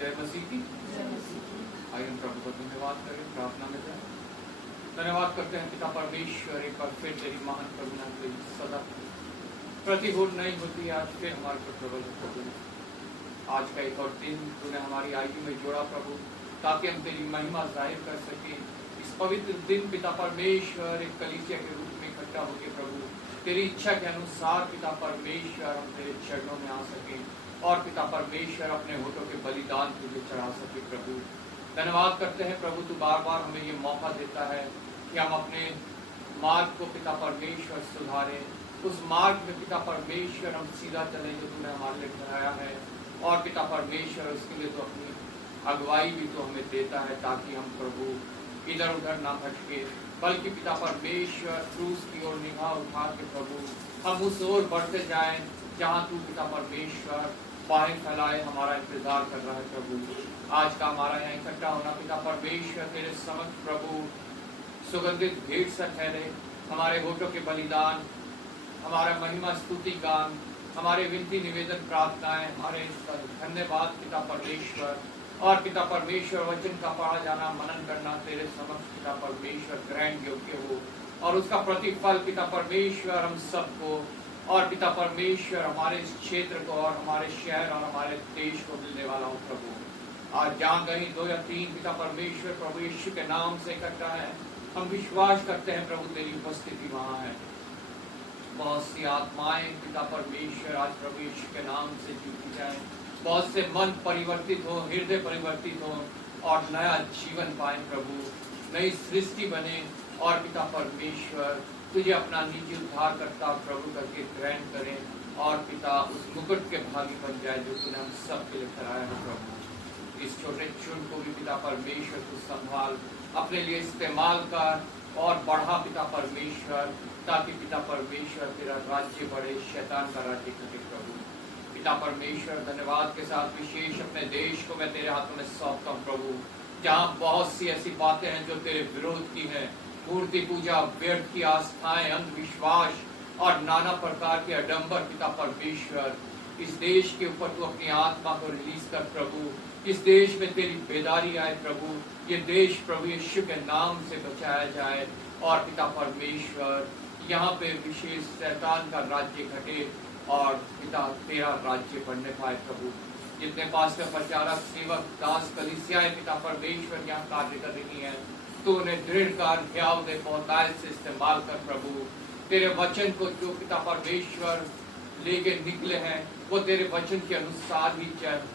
जय मसीह की। आइए हम प्रभु को धन्यवाद करें, प्रार्थना में जाए। धन्यवाद करते हैं पिता परमेश्वर, एक बार फिर तेरी महान करुणा के सदा प्रतिभूत नहीं होती, आज फिर हमारे पर प्रबल प्रभु। आज का एक और दिन तूने हमारी आयु में जोड़ा प्रभु, ताकि हम तेरी महिमा जाहिर कर सकें। इस पवित्र दिन पिता परमेश्वर एक कलीसिया के रूप में इकट्ठा होकर प्रभु तेरी इच्छा के अनुसार पिता परमेश्वर हम तेरे चरणों में आ सके और पिता परमेश्वर अपने होठों के बलिदान तुझे चढ़ा सके प्रभु। धन्यवाद करते हैं प्रभु, तू बार बार हमें ये मौका देता है कि हम अपने मार्ग को पिता परमेश्वर सुधारें, उस मार्ग में पिता परमेश्वर हम सीधा चलें जो तूने हमारे लिए ठहराया है। और पिता परमेश्वर उसके लिए तो अपनी अगुवाई भी तो हमें देता है, ताकि हम प्रभु इधर उधर ना भटके, बल्कि पिता परमेश्वर क्रूस की ओर निगाह उठा के प्रभु हम उस ओर बढ़ते जाएं जहाँ तू पिता परमेश्वर बाहें फैलाए हमारा इंतजार कर रहा है प्रभु। आज का हमारा यहाँ इकट्ठा होना पिता परमेश्वर तेरे समक्ष प्रभु सुगंधित भेंट सा ठहरे। हमारे होठों के बलिदान, हमारा महिमा स्तुति गान, हमारे विनती निवेदन प्रार्थनाएं, हमारे धन्यवाद पिता परमेश्वर और पिता परमेश्वर वचन का पढ़ा जाना मनन करना तेरे समक्ष पिता परमेश्वर ग्रहण योग्य हो, और उसका प्रतिफल पिता परमेश्वर हम सबको और पिता परमेश्वर हमारे इस क्षेत्र को और हमारे शहर और हमारे देश को मिलने वाला हो प्रभु। आज जहाँ कहीं 2 या 3 पिता परमेश्वर प्रभु यीशु के नाम से इकट्ठा है, हम विश्वास करते हैं प्रभु तेरी उपस्थिति वहाँ है। बहुत सी आत्माएं पिता परमेश्वर आज प्रभु यीशु के नाम से जीती जाए, बहुत से मन परिवर्तित हो, हृदय परिवर्तित हो और नया जीवन पाए प्रभु, नई सृष्टि बने और पिता परमेश्वर तुझे अपना निजी उद्धार करता प्रभु करके ग्रहण करें और पिता उस मुकुट के भागी बन जाए जो तूने हम सब के लिए कराया है प्रभु। इस छोटे चुन को भी पिता परमेश्वर तू संभाल, अपने लिए इस्तेमाल कर और बढ़ा पिता परमेश्वर, ताकि पिता परमेश्वर तेरा राज्य बढ़े, शैतान का राज्य घटे प्रभु। पिता परमेश्वर धन्यवाद के साथ विशेष अपने देश को मैं तेरे हाथों में सौंपता हूँ प्रभु, जहाँ बहुत सी ऐसी बातें हैं जो तेरे विरोध की हैं, मूर्ति पूजा, व्यर्थ की आस्थाएं, अंधविश्वास और नाना प्रकार के आडंबर पिता परमेश्वर इस देश के ऊपर तू अपनी आत्मा को रिलीज कर प्रभु। इस देश में तेरी बेदारी आए प्रभु, ये देश प्रभु यीशु के नाम से बचाया जाए और पिता परमेश्वर यहाँ पे विशेष शैतान का राज्य घटे और पिता तेरा राज्य बढ़ने पाए प्रभु। जितने पास्टर, प्रचारक, सेवक, दास, कलीसियाएं पिता परमेश्वर यहाँ कार्य कर रही है, तो उन्हें दृढ़ कार्य दे, बहुतायत से इस्तेमाल कर प्रभु। तेरे वचन को जो पिता परमेश्वर लेके निकले हैं वो तेरे वचन के अनुसार ही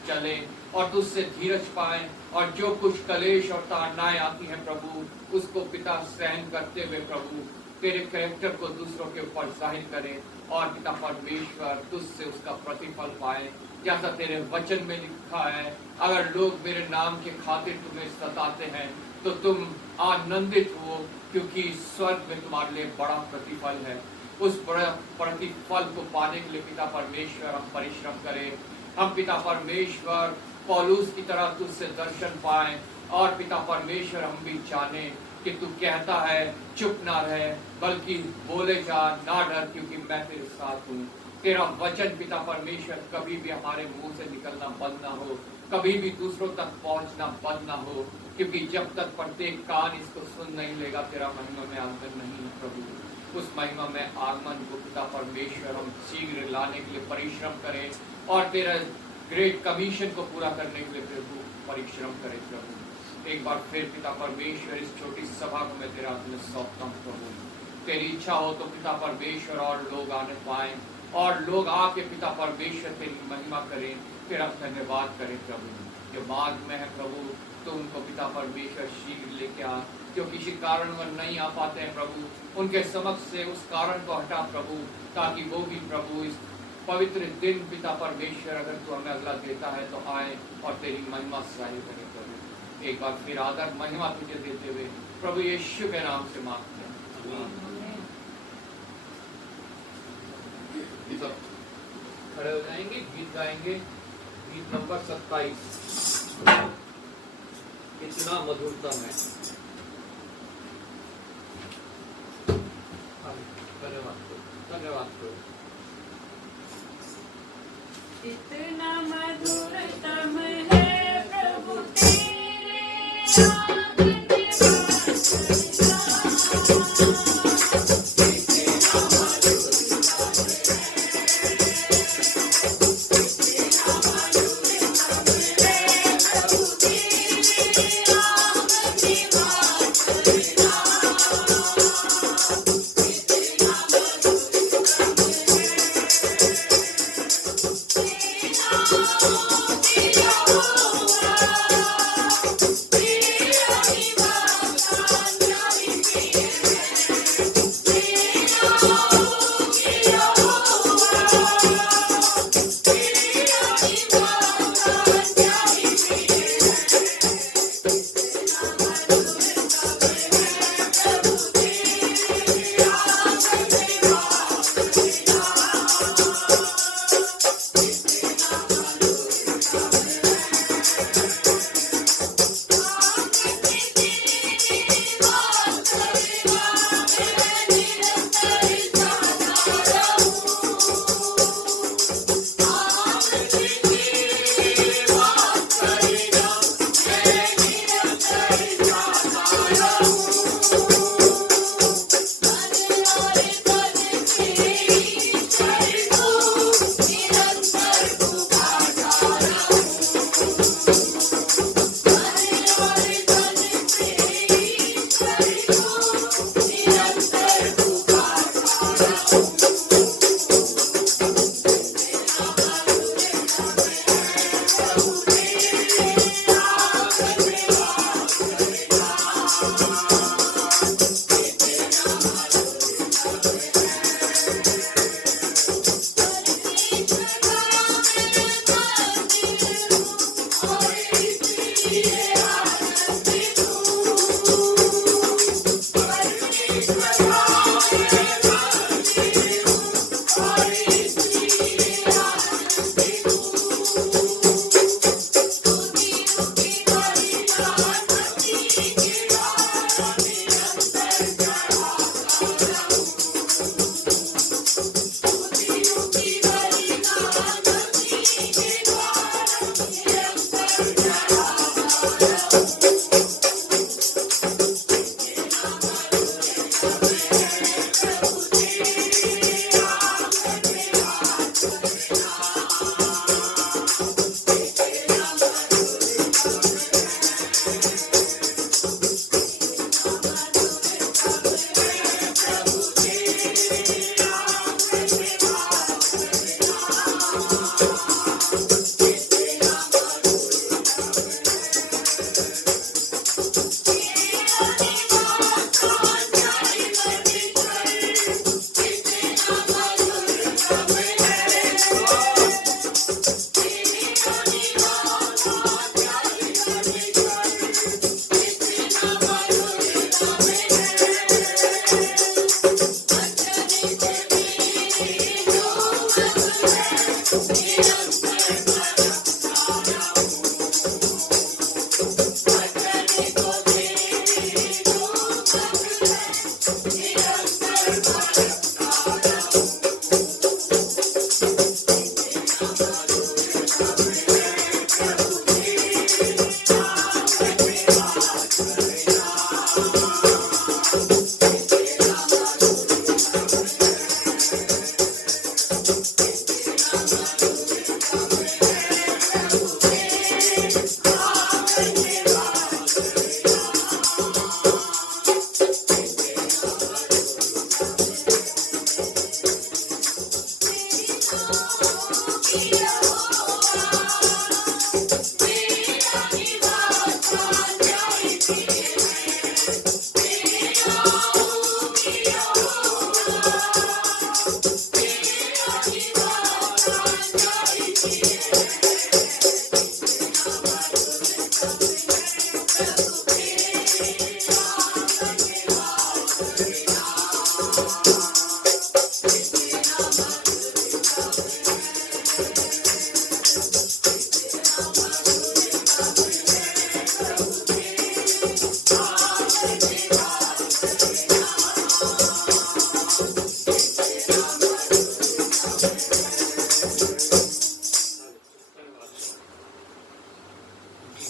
चले और तुझसे धीरज पाए, और जो कुछ कलेश और ताड़नाएं आती हैं प्रभु उसको पिता सहन करते हुए प्रभु तेरे कैरेक्टर को दूसरों के ऊपर जाहिर करें और पिता परमेश्वर तुझसे उसका प्रतिफल पाए, जैसा तेरे वचन में लिखा है, अगर लोग मेरे नाम के खातिर तुम्हें सताते हैं तो तुम आनंदित हो, क्योंकि स्वर्ग में तुम्हारे लिए बड़ा प्रतिफल है। उस बड़ा प्रतिफल को पाने के लिए पिता परमेश्वर हम परिश्रम करें, हम पिता परमेश्वर पौलुस की तरह तुझसे दर्शन पाएं और पिता परमेश्वर हम भी जाने कि तू कहता है चुप ना रहे, बल्कि बोले जा, ना डर, क्योंकि मैं तेरे साथ हूँ। तेरा वचन पिता परमेश्वर कभी भी हमारे मुंह से निकलना बंद ना हो, कभी भी दूसरों तक पहुंचना बंद ना हो, क्योंकि जब तक प्रत्येक कान इसको सुन नहीं लेगा तेरा महिमा में आगमन नहीं है प्रभु। उस महिमा में आगमन को पिता परमेश्वर हम शीघ्र लाने के लिए परिश्रम करें और तेरा ग्रेट कमीशन को पूरा करने के लिए प्रभु परिश्रम करें प्रभु। एक बार फिर पिता परमेश्वर इस छोटी सभा को मैं तेरे हाथ में सौंपता हूँ प्रभु। तेरी इच्छा हो तो पिता परमेश्वर और लोग आने पाए और लोग आके पिता परमेश्वर तेरी महिमा करें, तेरा धन्यवाद करें प्रभु। जो मार्ग में है प्रभु तो उनको पिता परमेश्वर शीघ्र लेके आ, जो किसी कारण वह नहीं आ पाते हैं प्रभु उनके समक्ष से उस कारण को हटा प्रभु, ताकि वो भी प्रभु इस पवित्र दिन पिता परमेश्वर अगर तू हमें अगला देता है तो आए और तेरी महिमा जाहिर करें प्रभु। एक बार फिर आदर महिमा तुझे देते हुए प्रभु यीशु के नाम से मांगते हैं, खड़े हो जाएंगे, गीत गाएंगे, गीत नंबर 27। इतना मधुरतम है। धन्यवाद इतना मधुरतम है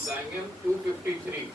गाएंगे हम 253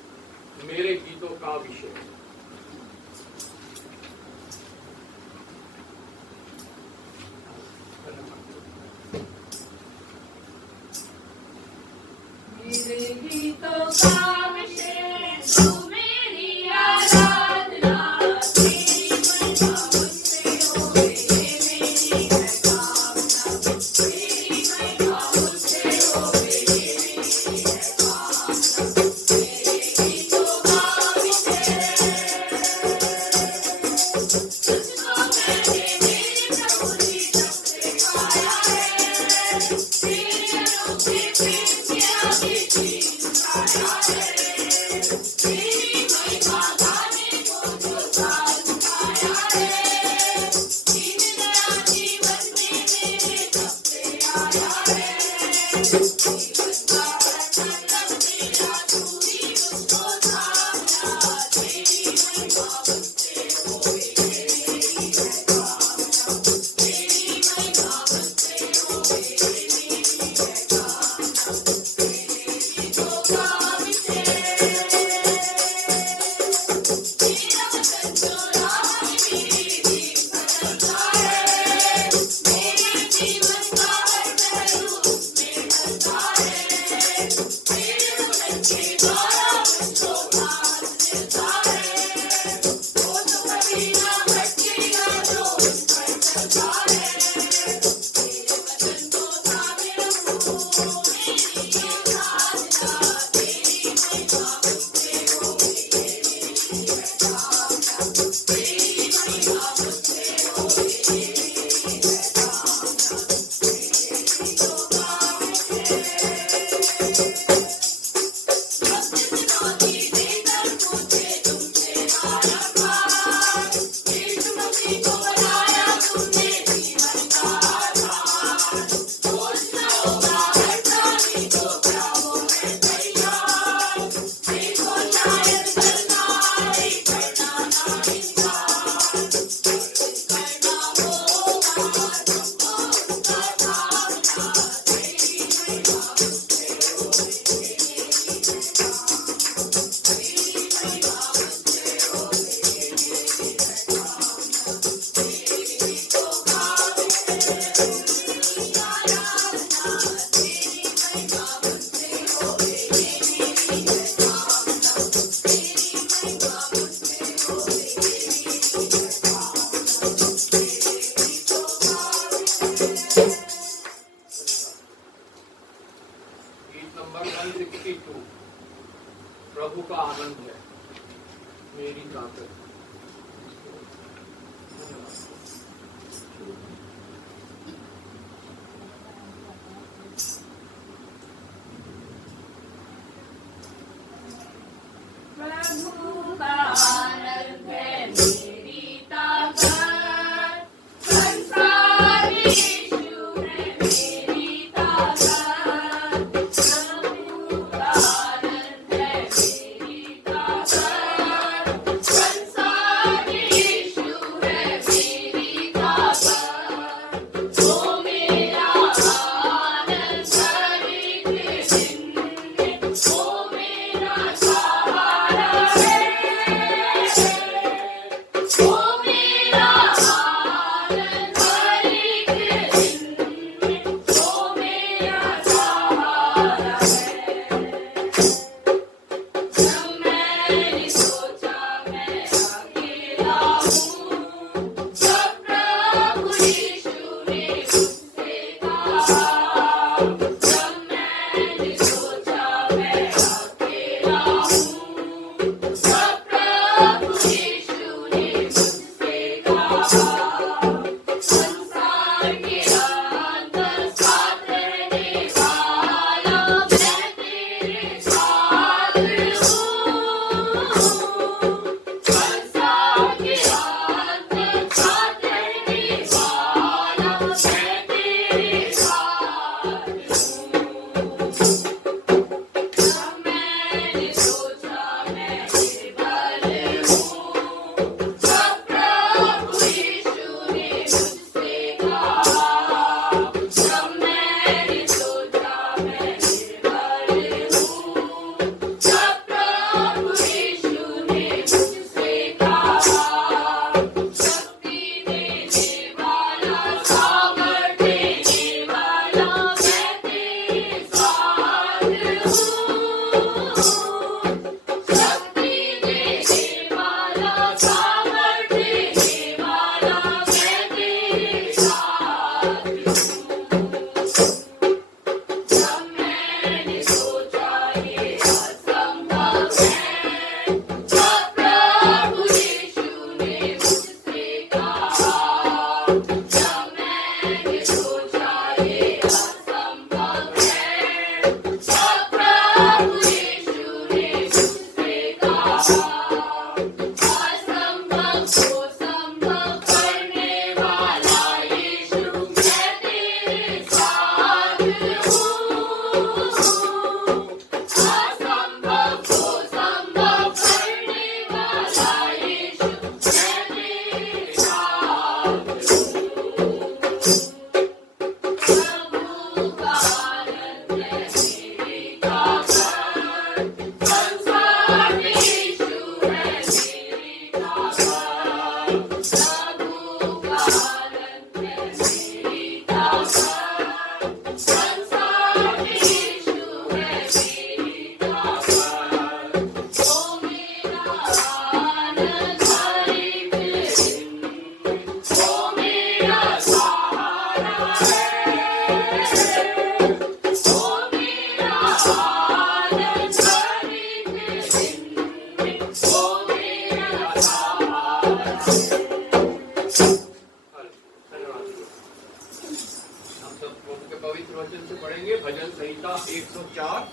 104।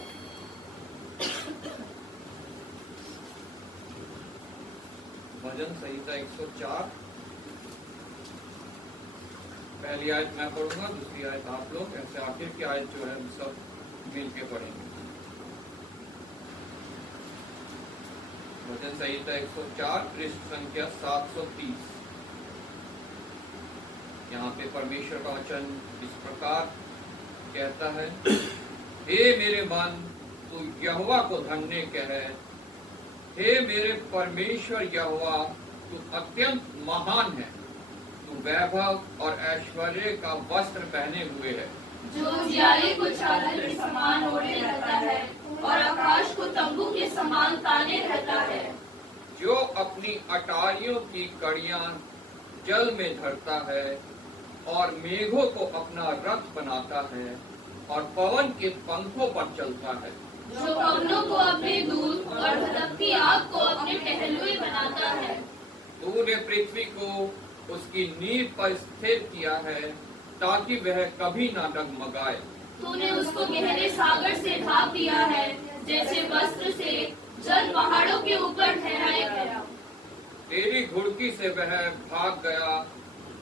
भजन संहिता 104। पहली आयत मैं पढ़ूंगा, दूसरी आयत आप लोग, ऐसे आखिर की आयत जो है हम सब मिल के पढ़ेंगे। भजन संहिता 104 पृष्ठ संख्या 730। यहाँ पे परमेश्वर का वचन इस प्रकार कहता है, हे मेरे मन तू यहोवा को धन्य कह, हे मेरे परमेश्वर यहोवा तू अत्यंत महान है, तू वैभव और ऐश्वर्य का वस्त्र पहने हुए है, जो उजियाले को चादर के समान ओढ़े रहता है और आकाश को तंबू के समान ताने रहता है, जो अपनी अटारियों की कड़ियां जल में धरता है और मेघों को अपना रथ बनाता है और पवन के पंखों पर चलता है, जो पवनों को अपने दूत और धधकती आग को अपने टहलुए बनाता है। तूने पृथ्वी को उसकी नींव पर स्थिर किया है ताकि वह कभी न डगमगाए। तूने उसको गहरे सागर से ढांप दिया है, जैसे वस्त्र से जल पहाड़ों के ऊपर ठहराए गया। तेरी घुड़की से वह भाग गया,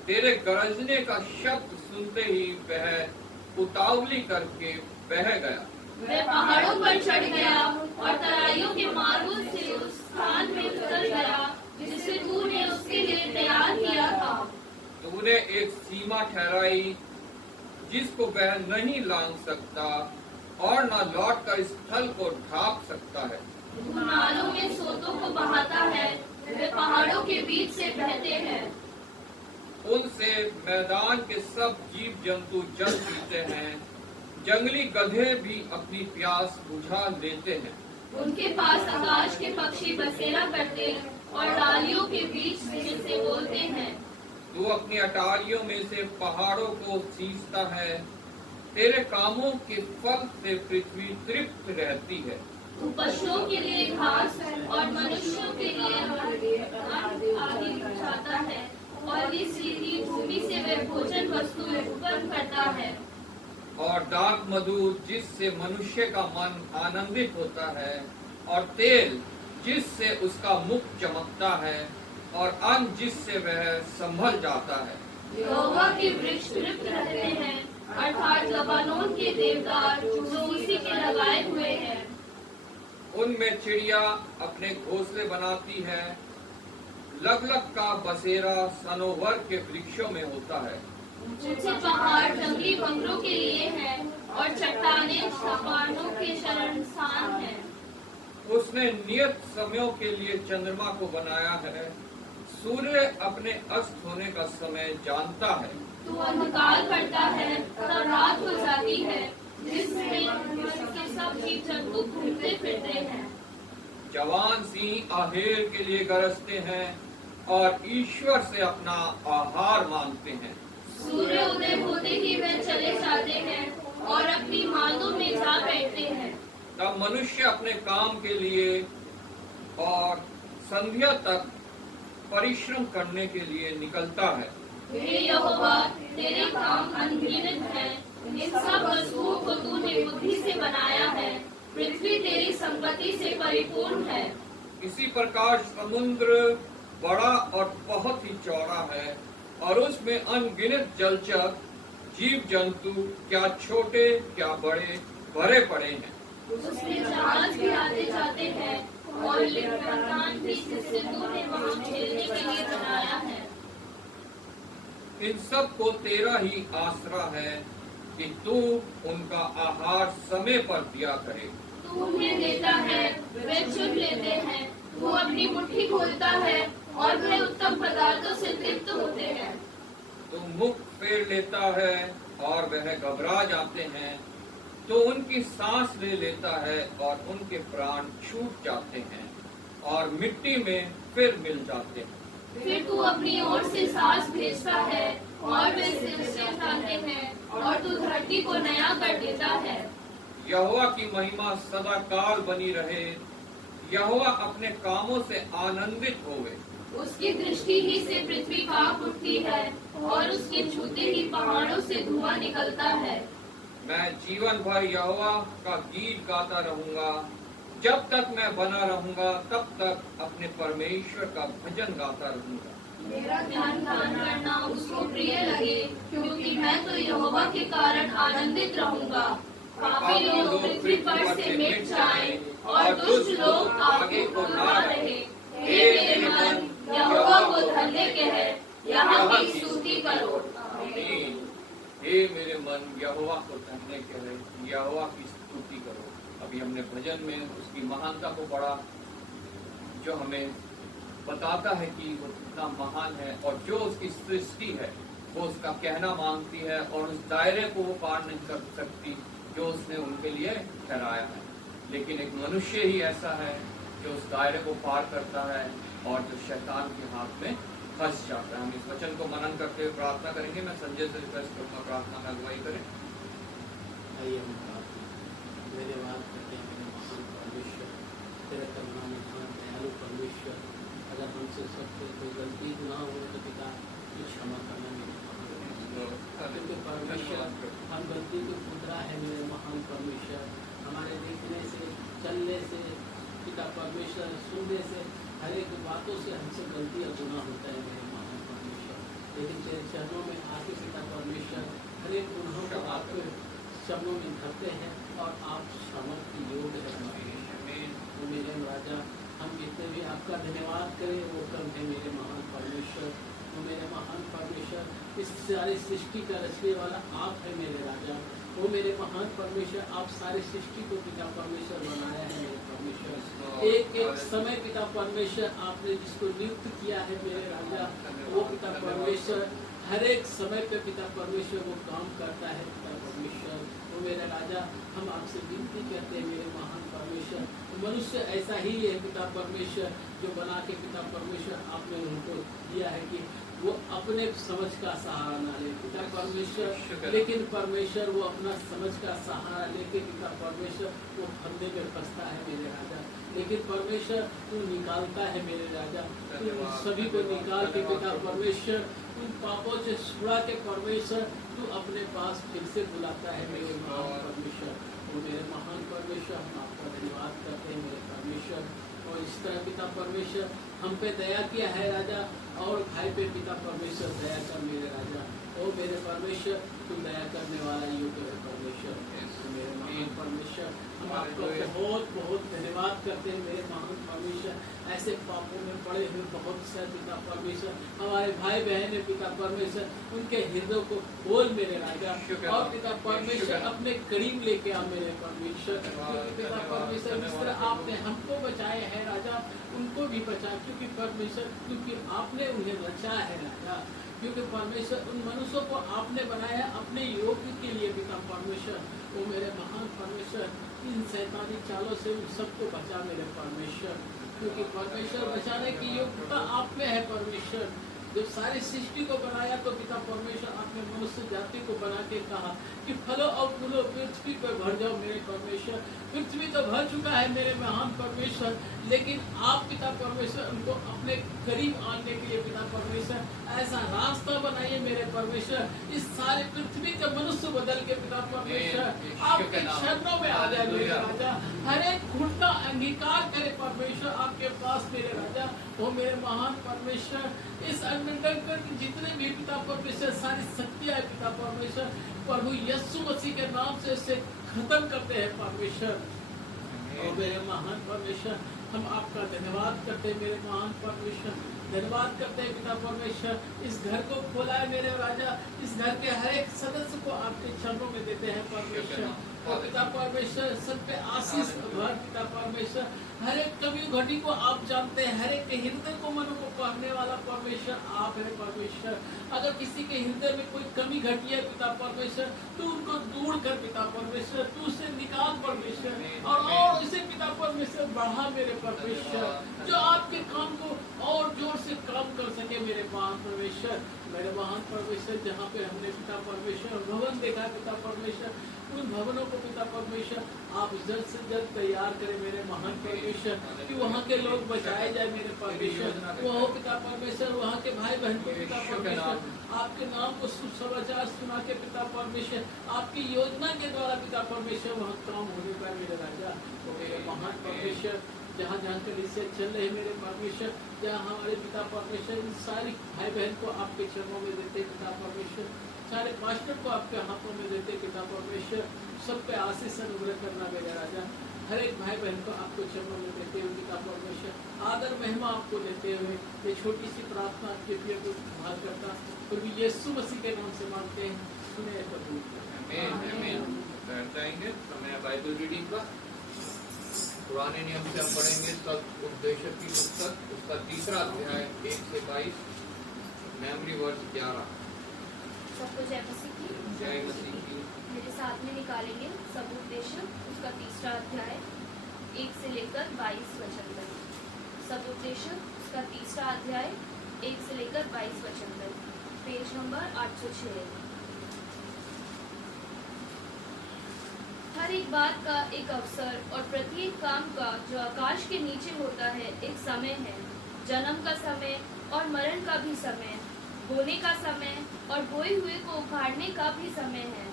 तेरे गरजने का शब्द सुनते ही वह उतावली करके बह गया। वह पहाड़ों पर चढ़ गया और तराइयों के मार्गों से उस स्थान में उतर गया जिसे तूने उसके लिए तैयार किया था। तूने एक सीमा ठहराई जिसको वह नहीं लांघ सकता और न लौटकर स्थल को ढांप सकता है। तू नालों में सोतों को बहाता है, वे पहाड़ों के बीच से बहते हैं। उनसे मैदान के सब जीव जंतु जल पीते हैं, जंगली गधे भी अपनी प्यास बुझा लेते हैं। उनके पास आकाश के पक्षी बसेरा करते और डालियों के बीच से बोलते हैं। तू अपनी अटारियों में से पहाड़ों को सींचता है, तेरे कामों के फल से पृथ्वी तृप्त रहती है। तू पशुओं के लिए घास और मनुष्यों के लिए आदि बिछाता है और इस रीति भूमि से वह भोजन वस्तु उत्पन्न करता है। और दाक मधु जिससे मनुष्य का मन आनंदित होता है, और तेल जिससे उसका मुख चमकता है, और अन्न जिससे वह संभल जाता है। यहोवा के वृक्ष तृप्त रहते हैं, अर्थात लबानोन के देवदार जो उसी के लगाए हुए हैं। उनमें चिड़िया अपने घोंसले बनाती है, लगलग का बसेरा सनोवर के वृक्षों में होता है। ऊंचे पहाड़ जंगली बंगलों के लिए हैं और चट्टानें शपानों के शरणस्थान हैं। उसने नियत समयों के लिए चंद्रमा को बनाया है, सूर्य अपने अस्त होने का समय जानता है। तू अंधकार करता है तब रात हो जाती है, जिसमें उसके सब जीव जंतु घूमते फिरते हैं। जवान सिंह आहेर के लिए गरजते हैं और ईश्वर से अपना आहार मांगते हैं। सूर्य उदय होते ही वे चले जाते हैं और अपनी मांदों में जा बैठते हैं। तब मनुष्य अपने काम के लिए और संध्या तक परिश्रम करने के लिए निकलता है। हे यहोवा, तेरे काम अनगिनत हैं, इन सब वस्तुओं को तूने बुद्धि से बनाया है, पृथ्वी तेरी संपत्ति से परिपूर्ण है। इसी प्रकार समुद्र बड़ा और बहुत ही चौड़ा है और उसमें अनगिनत जलचर जीव जंतु क्या छोटे क्या बड़े भरे पड़े हैं। उसमें जहाज भी आते जाते हैं और लेवियाथान भी जिससे तूने वहाँ खेलने के लिए बनाया है। इन सब को तेरा ही आसरा है कि तू उनका आहार समय पर दिया करे। तू उन्हें देता है, वे चुन लेते हैं। तू अपनी मुट्ठी खोलता है और वे उत्तम पदार्थों से तृप्त होते हैं। तू मुख फेर लेता है और वह घबरा जाते हैं, तो उनकी सांस ले लेता है और उनके प्राण छूट जाते हैं और मिट्टी में फिर मिल जाते हैं। फिर तू अपनी ओर से सांस भेजता है और वे सिर से उठाते हैं और तू धरती को नया कर देता है। यहोवा की महिमा सदा काल बनी रहे, यहोवा अपने कामों से आनंदित होवे। उसकी दृष्टि ही से पृथ्वी कांप उठती है और उसके छूते ही पहाड़ों से धुआं निकलता है। मैं जीवन भर यहोवा का गीत गाता रहूंगा। जब तक मैं बना रहूंगा तब तक अपने परमेश्वर का भजन गाता रहूंगा। मेरा ध्यान करना उसको प्रिय लगे, क्योंकि मैं तो यहोवा के कारण आनंदित रहूंगा। पापी लोग पृथ्वी पर से मिट जाएं और दुष्ट लोग आगे को ना रहे। हे मेरे मन, यहोवा को धन्य कह, यहाँ की स्तुति करो। आमीन। हे मेरे मन, यहोवा को धन्य कहे, यहोवा की स्तुति करो। अभी हमने भजन में उसकी महानता को पढ़ा, जो हमें बताता है कि वो कितना महान है और जो उसकी सृष्टि है वो उसका कहना मांगती है और उस दायरे को वो पार नहीं कर सकती जो उसने उनके लिए ठहराया है। लेकिन एक मनुष्य ही ऐसा है जो उस दायरे को पार करता है और जो शैतान के हाथ में फंस जाता है। हम इस वचन को मनन करते हुए प्रार्थना करेंगे। मैं संजय से रिक्वेस्ट करूंगा प्रार्थना में अगुवाई करें। आइए हम धन्यवाद करते हैं मेरे महान परमेश्वर, तेरा करुणा निधान दयालु परमेश्वर। अगर हमसे सबसे कोई गलती गुनाह हो तो पिता कुछ क्षमा करना मेरे क्योंकि परमेश्वर हम गलती को खुदरा है मेरे महान परमेश्वर। हमारे देखने से, चलने से, पिता परमेश्वर, सुनने से, हर एक बातों से हमसे गलती और गुनाह होता है मेरे महान परमेश्वर। लेकिन तेरे चरणों में आके पिता परमेश्वर हर एक गुनाहों को आपके चरणों में धरते हैं और आप क्षमा के योग्य है मेरे राजा। हम जितने भी आपका धन्यवाद करें वो कम है मेरे महान परमेश्वर। वो मेरे महान परमेश्वर, इस सारी सृष्टि का रचने वाला आप है मेरे राजा। वो मेरे महान परमेश्वर, आप सारी सृष्टि को पिता परमेश्वर बनाया है मेरे परमेश्वर। एक एक समय पिता परमेश्वर आपने जिसको नियुक्त किया है मेरे राजा, वो पिता परमेश्वर हर एक समय पे पिता परमेश्वर वो काम करता है पिता परमेश्वर। वो मेरे राजा, हम आपसे विनती करते हैं मेरे महान परमेश्वर। मनुष्य ऐसा ही है पिता परमेश्वर, जो बना के पिता परमेश्वर आपने उनको दिया है कि वो अपने समझ का सहारा ना ले पिता परमेश्वर। लेकिन परमेश्वर वो अपना समझ का सहारा लेके पिता परमेश्वर वो फंदे में फंसता है मेरे राजा। लेकिन परमेश्वर तू निकालता है मेरे राजा, तू सभी को निकाल के पिता परमेश्वर उन पापों से छुड़ा के परमेश्वर तू अपने पास फिर से बुलाता है मेरे महान परमेश्वर। वो मेरे महान परमेश्वर, हम आपका धन्यवाद करते हैं मेरे परमेश्वर। और इस तरह पिता परमेश्वर हम पे दया किया है राजा, और भाई पे पिता परमेश्वर दया कर मेरे राजा। ओ मेरे परमेश्वर, तू दया करने वाला योग्य है परमेश्वर। मेरे महान परमेश्वर, हम आपका बहुत बहुत धन्यवाद करते हैं मेरे महान परमेश्वर। ऐसे पापों में पड़े हुए बहुत से पिता परमेश्वर हमारे भाई बहन है पिता परमेश्वर, उनके हृदय को खोल मेरे राजा। और पिता परमेश्वर अपने करीब लेके आ मेरे परमेश्वर। पिता परमेश्वर, जिस तरह आपने हमको बचाए हैं राजा, उनको भी बचा, क्योंकि परमेश्वर, क्योंकि आपने उन्हें बचाया है राजा। क्योंकि परमेश्वर उन मनुष्यों को आपने बनाया अपने योग्य के लिए पिता परमेश्वर। वो मेरे महान परमेश्वर, इन शैतानी चालों से उन सबको बचा मेरे परमेश्वर। क्योंकि परमेश्वर बचाने की योग्यता आप में है परमेश्वर। जब सारी सृष्टि को बनाया तो पिता परमेश्वर आपने मनुष्य जाति को बना के कहा कि फलो और फूलो पृथ्वी पर भर जाओ मेरे परमेश्वर। पृथ्वी तो भर चुका है मेरे महान परमेश्वर, लेकिन आप पिता परमेश्वर उनको अपने करीब आने के लिए पिता परमेश्वर ऐसा रास्ता बनाइए मेरे परमेश्वर। इस सारे पृथ्वी के मनुष्य बदल के पिता परमेश्वर आपके चरणों में आ जाए मेरे राजा। हर एक घुटना अंगीकार करे परमेश्वर आपके पास मेरे राजा। वो मेरे महान परमेश्वर, इस अंडर जितने भी पिता परमेश्वर सारी शक्तियाँ है पिता परमेश्वर, प्रभु यीशु मसीह के नाम से इसे खत्म करते हैं परमेश्वर। और मेरे महान परमेश्वर, हम आपका धन्यवाद करते हैं मेरे महान परमेश्वर। धन्यवाद करते हैं पिता परमेश्वर, इस घर को खोला है मेरे राजा। इस घर के हर एक सदस्य को आपके चरणों में देते हैं परमेश्वर। और पिता परमेश्वर सब पे आशीष भर पिता परमेश्वर। हर एक कमी घटी को आप जानते हैं, हर एक के हृदय को मन को पढ़ने वाला परमेश्वर आप है परमेश्वर। अगर किसी के हृदय में कोई कमी घटी है पिता परमेश्वर, तू उनको दूर कर पिता परमेश्वर, तू उसे निकाल परमेश्वर और उसे पिता परमेश्वर बढ़ा मेरे परमेश्वर, जो आपके काम को और जोर से काम कर सके मेरे महान परमेश्वर। मेरे महान परमेश्वर, जहाँ पे हमने पिता परमेश्वर भवन देखा पिता परमेश्वर, उन भवनों को पिता परमेश्वर आप जल्द से जल्द तैयार करें मेरे महान परमेश्वर, कि वहाँ के लोग बचाए जाए मेरे परमेश्वर। वो हो पिता परमेश्वर, वहाँ के भाई बहन को पिता परमेश्वर आपके नाम परमेश्वर आपके नाम को शुभ समाचार सुना के पिता परमेश्वर आपकी योजना के द्वारा पिता परमेश्वर वहाँ काम होने पाए मेरे राजा। तो मेरे महान परमेश्वर जहाँ जहाँ कलीसिया चल रहे मेरे परमेश्वर, जहाँ हमारे पिता परमेश्वर इन सारी भाई बहन को आपके चरणों में देते पिता परमेश्वर, सारे पास्टर को आपके हाथों में देते पिता परमेश्वर, सब पे आशीष अनुग्रह करना मेरे राजा। हर एक भाई बहन को आपको चरणों में देते हुए पिता परमेश्वर, आदर महिमा आपको देते हुए ये छोटी सी प्रार्थना आपके प्रिय को संभाल करता प्रभु यीशु मसीह के नाम से मांगते हैं, सुने प्रभु। आमीन आमीन। बैठ जाएंगे समय बाइबल रीडिंग का। पुराने नियम से हम पढ़ेंगे सत उपदेशक की पुस्तक, उसका 3रा अध्याय 1 से 22, मेमोरी वर्स 11। सबको जय मसीह की। जय मसीह की। मेरे साथ में निकालेंगे सब उपदेशक उसका 3रा अध्याय 1 से लेकर 22 वचन तक। सब उपदेशक उसका 3रा अध्याय 1 से लेकर 22 वचन तक, पेज नंबर 806। हर एक बात का एक अवसर और प्रत्येक काम का जो आकाश के नीचे होता है एक समय है, जन्म का समय और मरण का भी समय, बोने का समय और बोए हुए को उखाड़ने का भी समय है,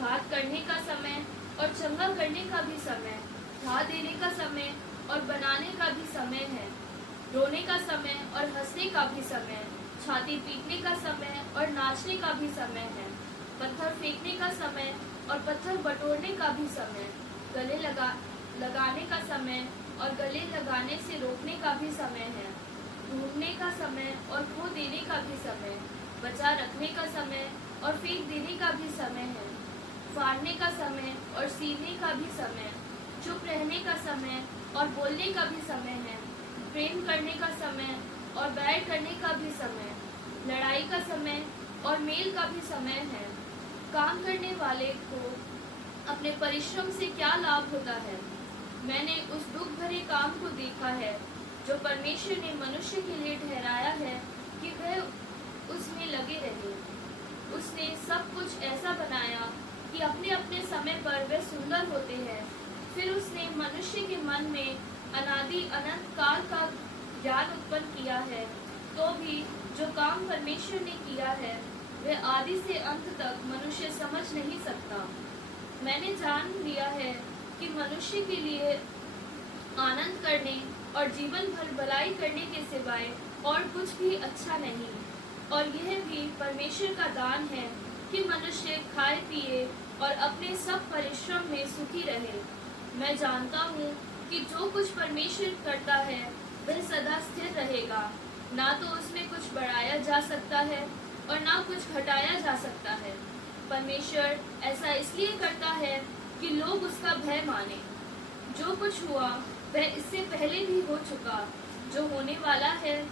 घात करने का समय और चंगा करने का भी समय, ढा देने का समय और बनाने का भी समय है, रोने का समय और हंसने का भी समय, छाती पीटने का समय और नाचने का भी समय है, पत्थर फेंकने का समय और पत्थर बटोरने का भी समय, गले लगाने का समय और गले लगाने से रोकने का भी समय है, ढूंढने का समय और खो देने का भी समय, बचा रखने का समय और फेंक देने का भी समय है, फाड़ने का समय और सीने का भी समय, चुप रहने का समय और बोलने का भी समय है, प्रेम करने का समय और बैर करने का भी समय, लड़ाई का समय और मेल का भी समय है। काम करने वाले को अपने परिश्रम से क्या लाभ होता है? मैंने उस दुख भरे काम को देखा है जो परमेश्वर ने मनुष्य के लिए ठहराया है कि वह उसमें लगे रहे। उसने सब कुछ ऐसा बनाया कि अपने अपने समय पर वे सुंदर होते हैं। फिर उसने मनुष्य के मन में अनादि अनंत काल का ज्ञान उत्पन्न किया है, तो भी जो काम परमेश्वर ने किया है वह आदि से अंत तक मनुष्य समझ नहीं सकता। मैंने जान लिया है कि मनुष्य के लिए आनंद करने और जीवन भर भलाई करने के सिवाय और कुछ भी अच्छा नहीं, और यह भी परमेश्वर का दान है कि मनुष्य खाए पिए और अपने सब परिश्रम में सुखी रहे। मैं जानता हूँ कि जो कुछ परमेश्वर करता है वह सदा स्थिर रहेगा, ना तो उसमें कुछ बढ़ाया जा सकता है और ना कुछ घटाया जा सकता है। परमेश्वर ऐसा इसलिए करता है कि लोग उसका भय माने। जो कुछ हुआ वह इससे पहले भी हो चुका, जो होने वाला है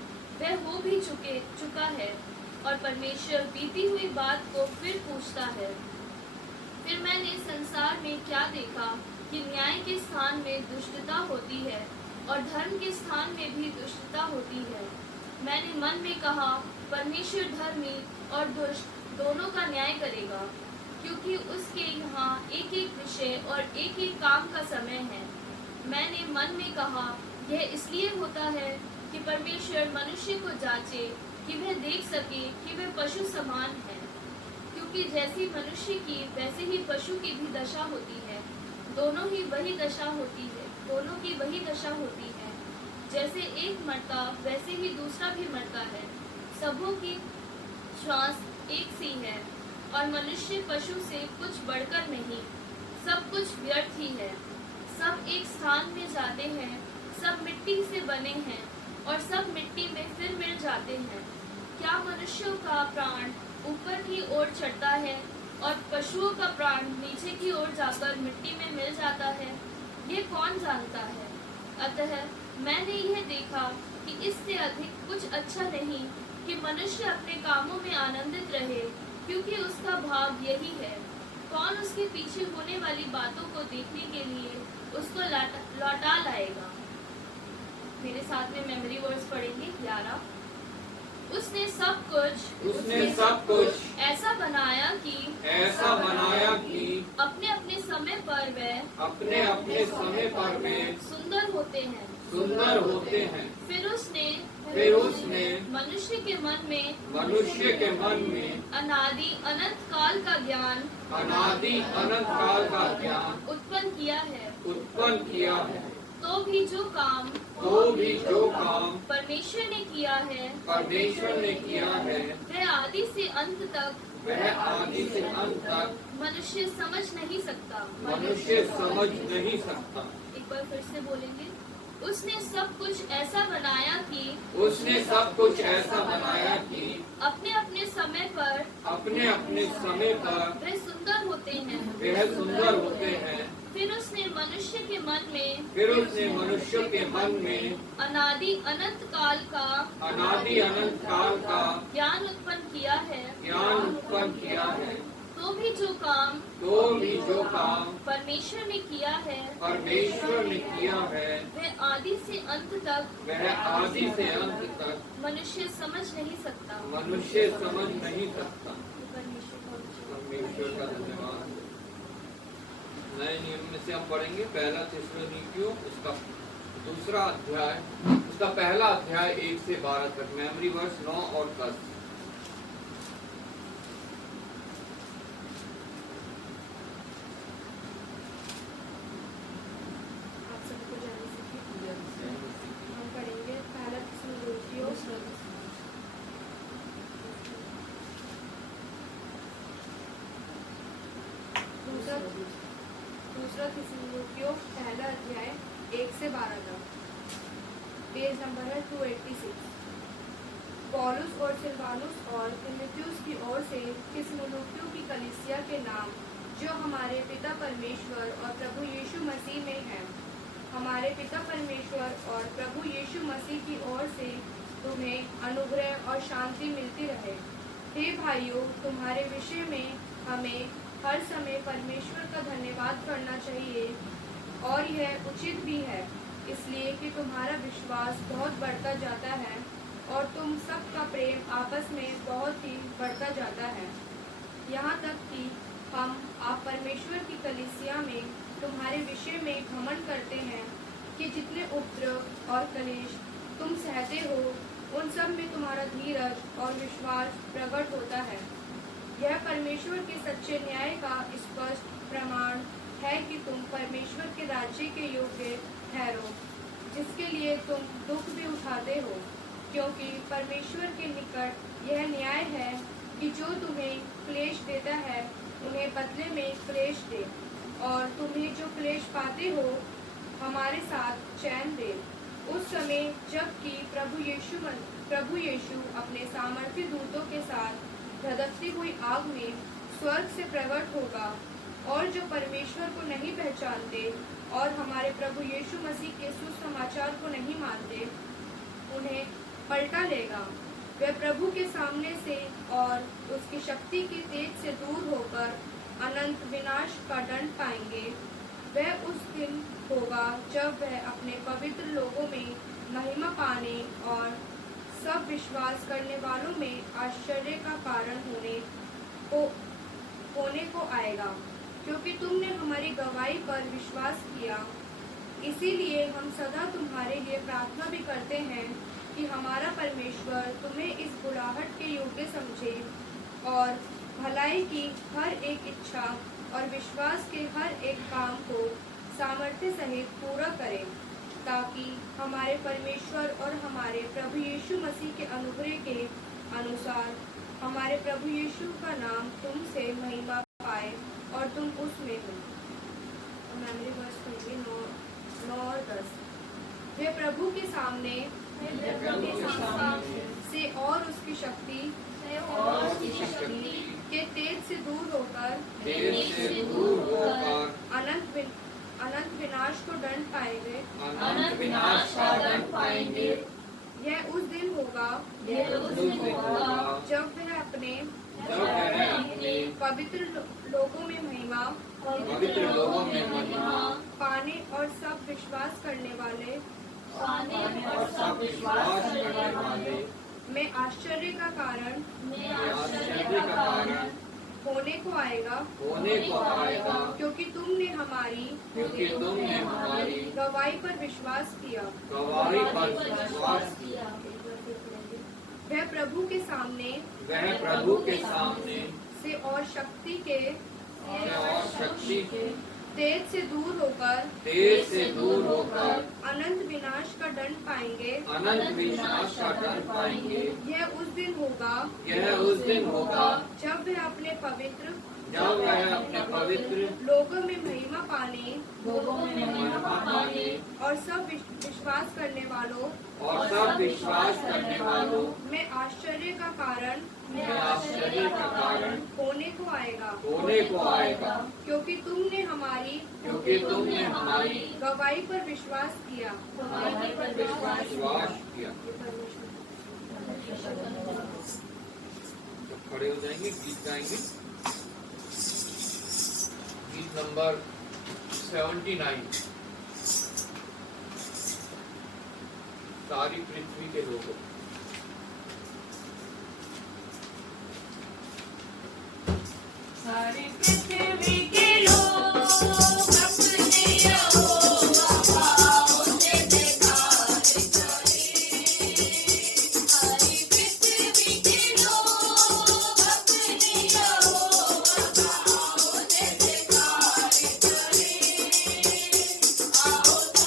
वह हो भी चुका है, और परमेश्वर बीती हुई बात को फिर पूछता है। फिर मैंने संसार में क्या देखा कि न्याय के स्थान में दुष्टता होती है और धर्म के स्थान में भी दुष्टता होती है। मैंने मन में कहा, परमेश्वर धर्मी और दुष्ट दोनों का न्याय करेगा, क्योंकि उसके यहाँ एक एक विषय और एक एक काम का समय है। मैंने मन में कहा, यह इसलिए होता है कि परमेश्वर मनुष्य को जांचे कि वह देख सके कि वह पशु समान है, क्योंकि जैसी मनुष्य की वैसे ही पशु की भी दशा होती है। दोनों की वही दशा होती है। जैसे एक मरता वैसे ही दूसरा भी मरता है। सबों की श्वास एक सी है, और मनुष्य पशु से कुछ बढ़कर नहीं। सब कुछ व्यर्थ ही है। सब एक स्थान में जाते हैं, सब मिट्टी से बने हैं और सब मिट्टी में फिर मिल जाते हैं। क्या मनुष्यों का प्राण ऊपर की ओर चढ़ता है और पशुओं का प्राण नीचे की ओर जाकर मिट्टी में मिल जाता है? ये कौन जानता है? अतः मैंने यह देखा कि इससे अधिक कुछ अच्छा नहीं कि मनुष्य अपने कामों में आनंदित रहे, क्योंकि उसका भाग यही है। कौन उसके पीछे होने वाली बातों को देखने के लिए उसको लौटा लाएगा? मेरे साथ में मेमोरी वर्ड्स पढ़ेंगे 11। उसने सब कुछ ऐसा बनाया कि अपने अपने समय समय पर वे अपने अपने समय पर वे सुंदर होते हैं। सुंदर होते हैं। फिर उसने मनुष्य के मन में अनादि अनंत काल का ज्ञान उत्पन्न किया है। तो भी जो काम परमेश्वर ने किया है वह आदि से अंत तक मनुष्य समझ नहीं सकता। एक बार फिर से बोलेंगे। उसने सब कुछ ऐसा बनाया कि अपने अपने समय पर वे सुंदर होते हैं। फिर उसने मनुष्य के मन में अनादि अनंत काल का ज्ञान उत्पन्न किया है। तो भी जो काम परमेश्वर ने किया है वह आदि से अंत तक मनुष्य समझ नहीं सकता। परमेश्वर का धन्यवाद। नए नियम में से हम पढ़ेंगे पहला थिस्सलुनीकियों उसका दूसरा अध्याय, उसका पहला अध्याय 1 से 12 तक, मेमोरी वर्स 9 और 10। दूसरा थिस्सलुनीकियों पहला अध्याय 1 से 12 तक, पेज नंबर है 286। पौलुस और सिलवानुस और तीमुथियुस की ओर से थिस्सलुनीकियों की कलीसिया के नाम जो हमारे पिता परमेश्वर और प्रभु यीशु मसीह में है। हमारे पिता परमेश्वर और प्रभु यीशु मसीह की ओर से तुम्हें अनुग्रह और शांति मिलती रहे। हे भाइयों, तुम्हारे विषय में हमें हर समय परमेश्वर का धन्यवाद करना चाहिए और यह उचित भी है, इसलिए कि तुम्हारा विश्वास बहुत बढ़ता जाता है और तुम सबका प्रेम आपस में बहुत ही बढ़ता जाता है। यहाँ तक कि हम आप परमेश्वर की कलीसिया में तुम्हारे विषय में घमंड करते हैं कि जितने उपद्रव और कलेश तुम सहते हो उन सब में तुम्हारा धीरज और विश्वास प्रकट होता है। यह परमेश्वर के सच्चे न्याय का स्पष्ट प्रमाण है कि तुम परमेश्वर के राज्य के योग्य ठहरो, जिसके लिए तुम दुख भी उठाते हो, क्योंकि परमेश्वर के निकट यह न्याय है कि जो तुम्हें क्लेश देता है उन्हें बदले में क्लेश दे, और तुम्हें जो क्लेश पाते हो हमारे साथ चैन दे। उस समय जबकि प्रभु यीशु अपने सामर्थी दूतों के साथ धधकती हुई आग में स्वर्ग से प्रकट होगा, और जो परमेश्वर को नहीं पहचानते और हमारे प्रभु यीशु मसीह के सुसमाचार को नहीं मानते उन्हें पलटा लेगा। वे प्रभु के सामने से और उसकी शक्ति की तेज से दूर होकर अनंत विनाश का दंड पाएंगे। वह उस दिन होगा जब वह अपने पवित्र लोगों में महिमा पाने और सब विश्वास करने वालों में आश्चर्य का कारण होने को आएगा, क्योंकि तुमने हमारी गवाही पर विश्वास किया। इसीलिए हम सदा तुम्हारे लिए प्रार्थना भी करते हैं कि हमारा परमेश्वर तुम्हें इस बुलाहट के योग्य समझे और भलाई की हर एक इच्छा और विश्वास के हर एक काम को सामर्थ्य सहित पूरा करे, ताकि हमारे परमेश्वर और हमारे प्रभु यीशु मसीह के अनुग्रह के अनुसार हमारे प्रभु यीशु का नाम तुमसे महिमा पाए और तुम उसमें हो। मेमोरी वर्स पढ़िए 9 और 10। वे प्रभु के सामने से और उसकी शक्ति के तेज से दूर होकर अनंत विनाश को दंड पाएंगे। यह उस दिन होगा जब वह अपने पवित्र लोगों में महिमा पाने और सब विश्वास करने वाले में आश्चर्य का कारण होने को आएगा, क्योंकि तुमने हमारी गवाही पर विश्वास किया। वह प्रभु के सामने से और शक्ति के तेज से दूर होकर अनंत विनाश का दंड पाएंगे। यह उस दिन होगा जब वह अपने पवित्र लोगों में महिमा पाने और सब विश्वास करने वालों में आश्चर्य का कारण होने को आएगा, क्योंकि तुमने हमारी गवाही पर विश्वास किया। खड़े हो जाएंगे, गीत गाएंगे। गीत नंबर 79। सारी पृथ्वी के लोगों। सारी पृथ्वी के लोग अपने यहोवा पाँव से जयकार करें। सारी पृथ्वी के लोग अपने यहोवा पाँव से जयकार करें। आओ सब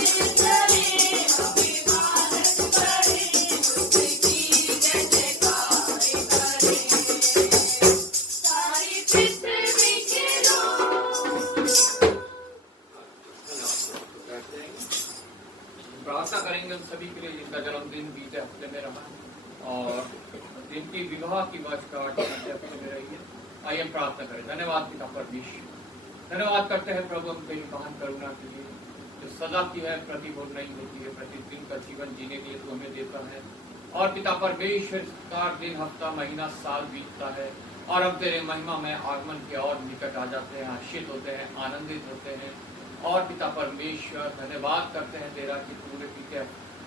मिलके हमें इबादत करें, उसकी जयकार बीते हफ्ते में रहा और जिनकी विवाह की वर्षगांठ हफ्ते में रही है आइए हम प्रार्थना करें। धन्यवाद पिता परमेश्वर, धन्यवाद करते हैं प्रभु हम तेरी महान करुणा के लिए, जो सदा की है, प्रतिभूर नहीं होती है, प्रतिदिन का जीवन जीने के लिए तू हमें देता है। और पिता परमेश्वर का दिन, हफ्ता, महीना, साल बीतता है और हम तेरे महिमा में आगमन के और निकट आ जाते हैं, हर्षित होते हैं, आनंदित होते हैं। और पिता परमेश्वर धन्यवाद करते हैं तेरा कि पूरे पिता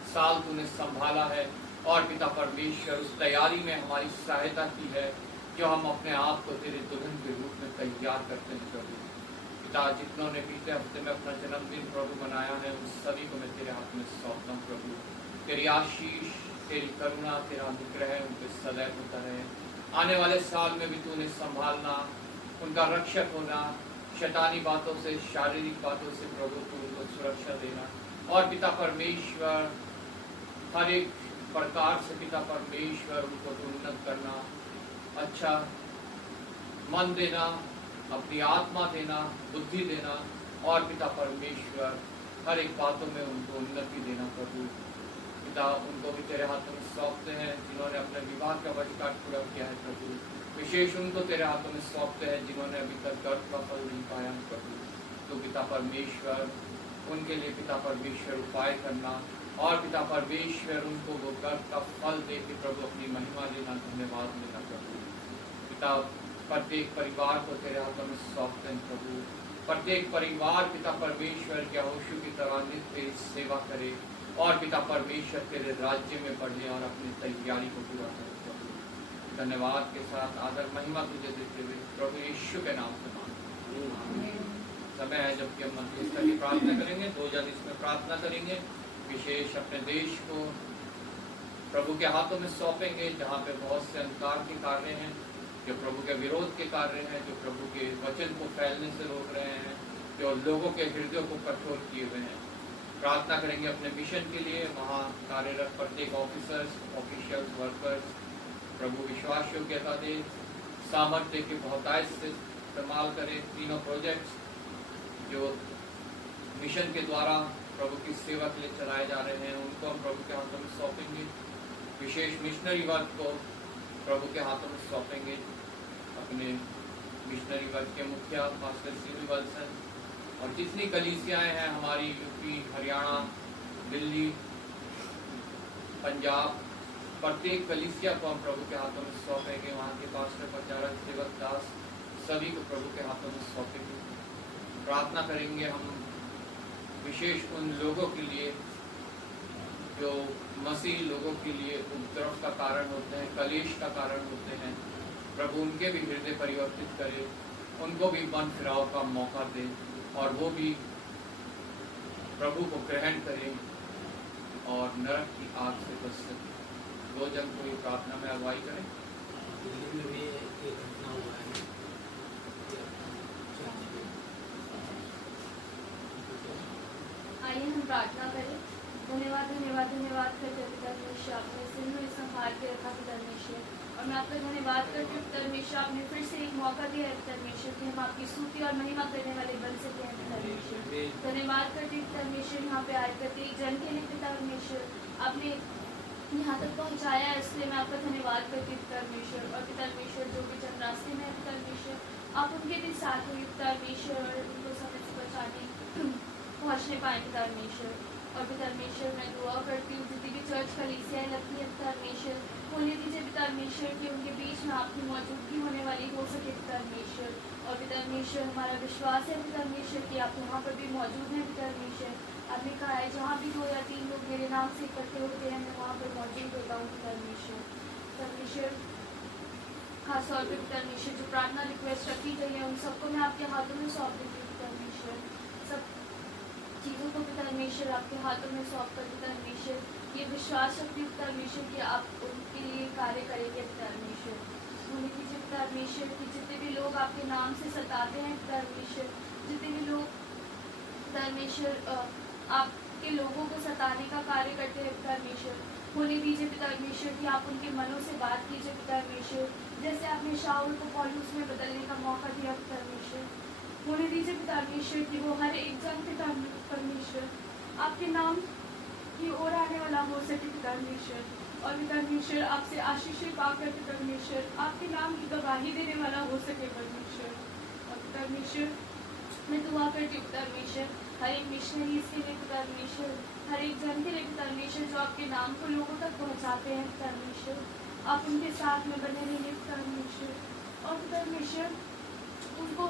साल तूने संभाला है और पिता परमेश्वर उस तैयारी में हमारी सहायता की है, जो हम अपने आप को तेरे दुल्हन के रूप में तैयार करते हैं प्रभु। पिता जितनों ने बीते हफ्ते में अपना जन्मदिन प्रभु मनाया है, उन सभी को मैं तेरे हाथ में सौंपता हूँ प्रभु। तेरी आशीष, तेरी करुणा, तेरा अनुग्रह उनके सदैव होता है। आने वाले साल में भी तूने संभालना, उनका रक्षक होना, शैतानी बातों से, शारीरिक बातों से प्रभु तू उनको सुरक्षा देना। और पिता परमेश्वर हर एक प्रकार से पिता परमेश्वर उनको उन्नत करना, अच्छा मन देना, अपनी आत्मा देना, बुद्धि देना। और पिता परमेश्वर हर एक बातों में उनको उन्नति देना प्रभु। पिता उनको भी तेरे हाथों में सौंपते हैं, जिन्होंने अपने विवाह का वचकाट पूरा किया है प्रभु। विशेष उनको तेरे हाथों में सौंपते हैं जिन्होंने अभी तक गर्भ का फल नहीं पाया है प्रभु। तो पिता परमेश्वर उनके लिए पिता परमेश्वर उपाय करना और पिता परमेश्वर उनको वो गर्भ का फल दे के प्रभु अपनी महिमा लेना, धन्यवाद लेना प्रभु। पिता प्रत्येक परिवार को तेरे हाथों में सौंपते हैं प्रभु। प्रत्येक परिवार पिता परमेश्वर के होशु की तरह नित्य सेवा करे और पिता परमेश्वर तेरे राज्य में बढ़े और अपनी तैयारी को पूरा करे प्रभु। धन्यवाद के साथ आदर महिमा तुझे देते हुए प्रभु यीशु के नाम से मांगते हैं। समय है जबकि हम मध्यस्थता की प्रार्थना करेंगे। 2 जन इसमें प्रार्थना करेंगे। विशेष अपने देश को प्रभु के हाथों में सौंपेंगे, जहाँ पे बहुत से अंधकार के कार्य हैं, जो प्रभु के विरोध के कार्य हैं, जो प्रभु के वचन को फैलने से रोक रहे हैं, जो लोगों के हृदयों को कठोर किए हुए हैं। प्रार्थना करेंगे अपने मिशन के लिए, वहाँ कार्यरत प्रत्येक ऑफिसर्स, ऑफिशियल्स, वर्कर्स प्रभु विश्वास योग्यता दे, सामर्थ्य के बहुतायत से इस्तेमाल करें। तीनों प्रोजेक्ट्स जो मिशन के द्वारा प्रभु की सेवा के लिए चलाए जा रहे हैं, उनको हम प्रभु के हाथों में सौंपेंगे। विशेष मिशनरी वर्क को प्रभु के हाथों में सौंपेंगे। अपने मिशनरी वर्क के मुखिया पास्टर सिमी वल्सन और जितनी कलीसियाएं हैं हमारी यूपी, हरियाणा, दिल्ली, पंजाब, प्रत्येक कलीसिया को हम प्रभु के हाथों में सौंपेंगे। वहाँ के पास्टर, प्रचारक, सेवक, दास सभी को प्रभु के हाथों में सौंपेंगे। प्रार्थना करेंगे हम विशेष उन लोगों के लिए जो मसीह लोगों के लिए उपद्रव का कारण होते हैं, कलेश का कारण होते हैं। प्रभु उनके भी हृदय परिवर्तित करे, उनको भी मन फिराव का मौका दे और वो भी प्रभु को ग्रहण करें और नरक की आग से बच सके। 2 जन को ये प्रार्थना में अगुवाई करें। दिल्ली में भी एक घटना हुआ है। आइए हम प्रार्थना करें। धन्यवाद धन्यवाद धन्यवाद करते हैं पिता परमेश्वर, आपने सिंह संभाल के रखा पिता परमेश्वर, और मैं आपका धन्यवाद करती हूँ पिता परमेश्वर, आपने फिर से एक मौका दिया है पिता परमेश्वर कि हम आपकी स्तुति और महिमा करने वाले बन सके हैं पिता परमेश्वर। धन्यवाद करती हूँ पिता परमेश्वर, यहाँ पे आए प्रत्येक जन के लिए पिता परमेश्वर आपने यहाँ तक पहुँचाया है, इसलिए मैं आपका धन्यवाद करती हूँ पिता परमेश्वर। और पिता परमेश्वर जो भी जन रास्ते में है पिता परमेश्वर, आप उनके भी साथ होंगे पिता परमेश्वर और उनको समय से बचाने पहुँचने पाए पिता परमेश्वर। और पिता परमेश्वर मैं दुआ करती हूँ जितनी भी चर्च कलीसियाएं लगती है पिता परमेश्वर, होने दीजिए पिता परमेश्वर कि उनके बीच में आपकी मौजूदगी होने वाली हो सके पिता परमेश्वर। और पिता परमेश्वर हमारा विश्वास है पिता परमेश्वर कि आप वहाँ पर भी मौजूद हैं पिता परमेश्वर। आपने कहा है जहाँ भी 2 या 3 लोग मेरे नाम से इकट्ठे होते हैं मैं वहाँ पर मौजूद होता हूँ पिता परमेश्वर। परमेश्वर खास तौर पर पिता परमेश्वर जो प्रार्थना रिक्वेस्ट रखी गई है उन सबको मैं आपके हाथों में सौंप देती हूँ पिता परमेश्वर। सब चीज़ों को पिता परमेश्वर आपके हाथों में सौंप कर पिता परमेश्वर ये विश्वास रखती हूँ पिता परमेश्वर कि आप उनके लिए कार्य करेंगे पिता परमेश्वर। होने कीजिए पिता परमेश्वर कि जितने भी लोग आपके नाम से सताते हैं पिता परमेश्वर, जितने भी लोग पिता परमेश्वर आपके लोगों को सताने का कार्य करते हैं पिता परमेश्वर, होने दीजिए पिता परमेश्वर कि आप उनके मनों से बात कीजिए पिता परमेश्वर। जैसे आपने शाऊल को पौलुस में बदलने का मौका दिया पिता परमेश्वर, होने दीजिए पिता परमेश्वर कि वो हर एक जन पिता परमेश्वर आपके नाम की ओर आने वाला हो सके पिता परमेश्वर। और पिता परमेश्वर आपसे आशीष पाकर पिता परमेश्वर आपके नाम की गवाही देने वाला हो सके परमेश्वर। और पिता परमेश्वर मैं दुआ करती हूँ पिता परमेश्वर हर एक मिशनरीज के लिए पिता परमेश्वर, हर एक जन के लिए पिता परमेश्वर जो आपके नाम को लोगों तक पहुँचाते हैं पिता परमेश्वर, आप उनके साथ में बने रहिए पिता परमेश्वर। और पिता परमेश्वर उनको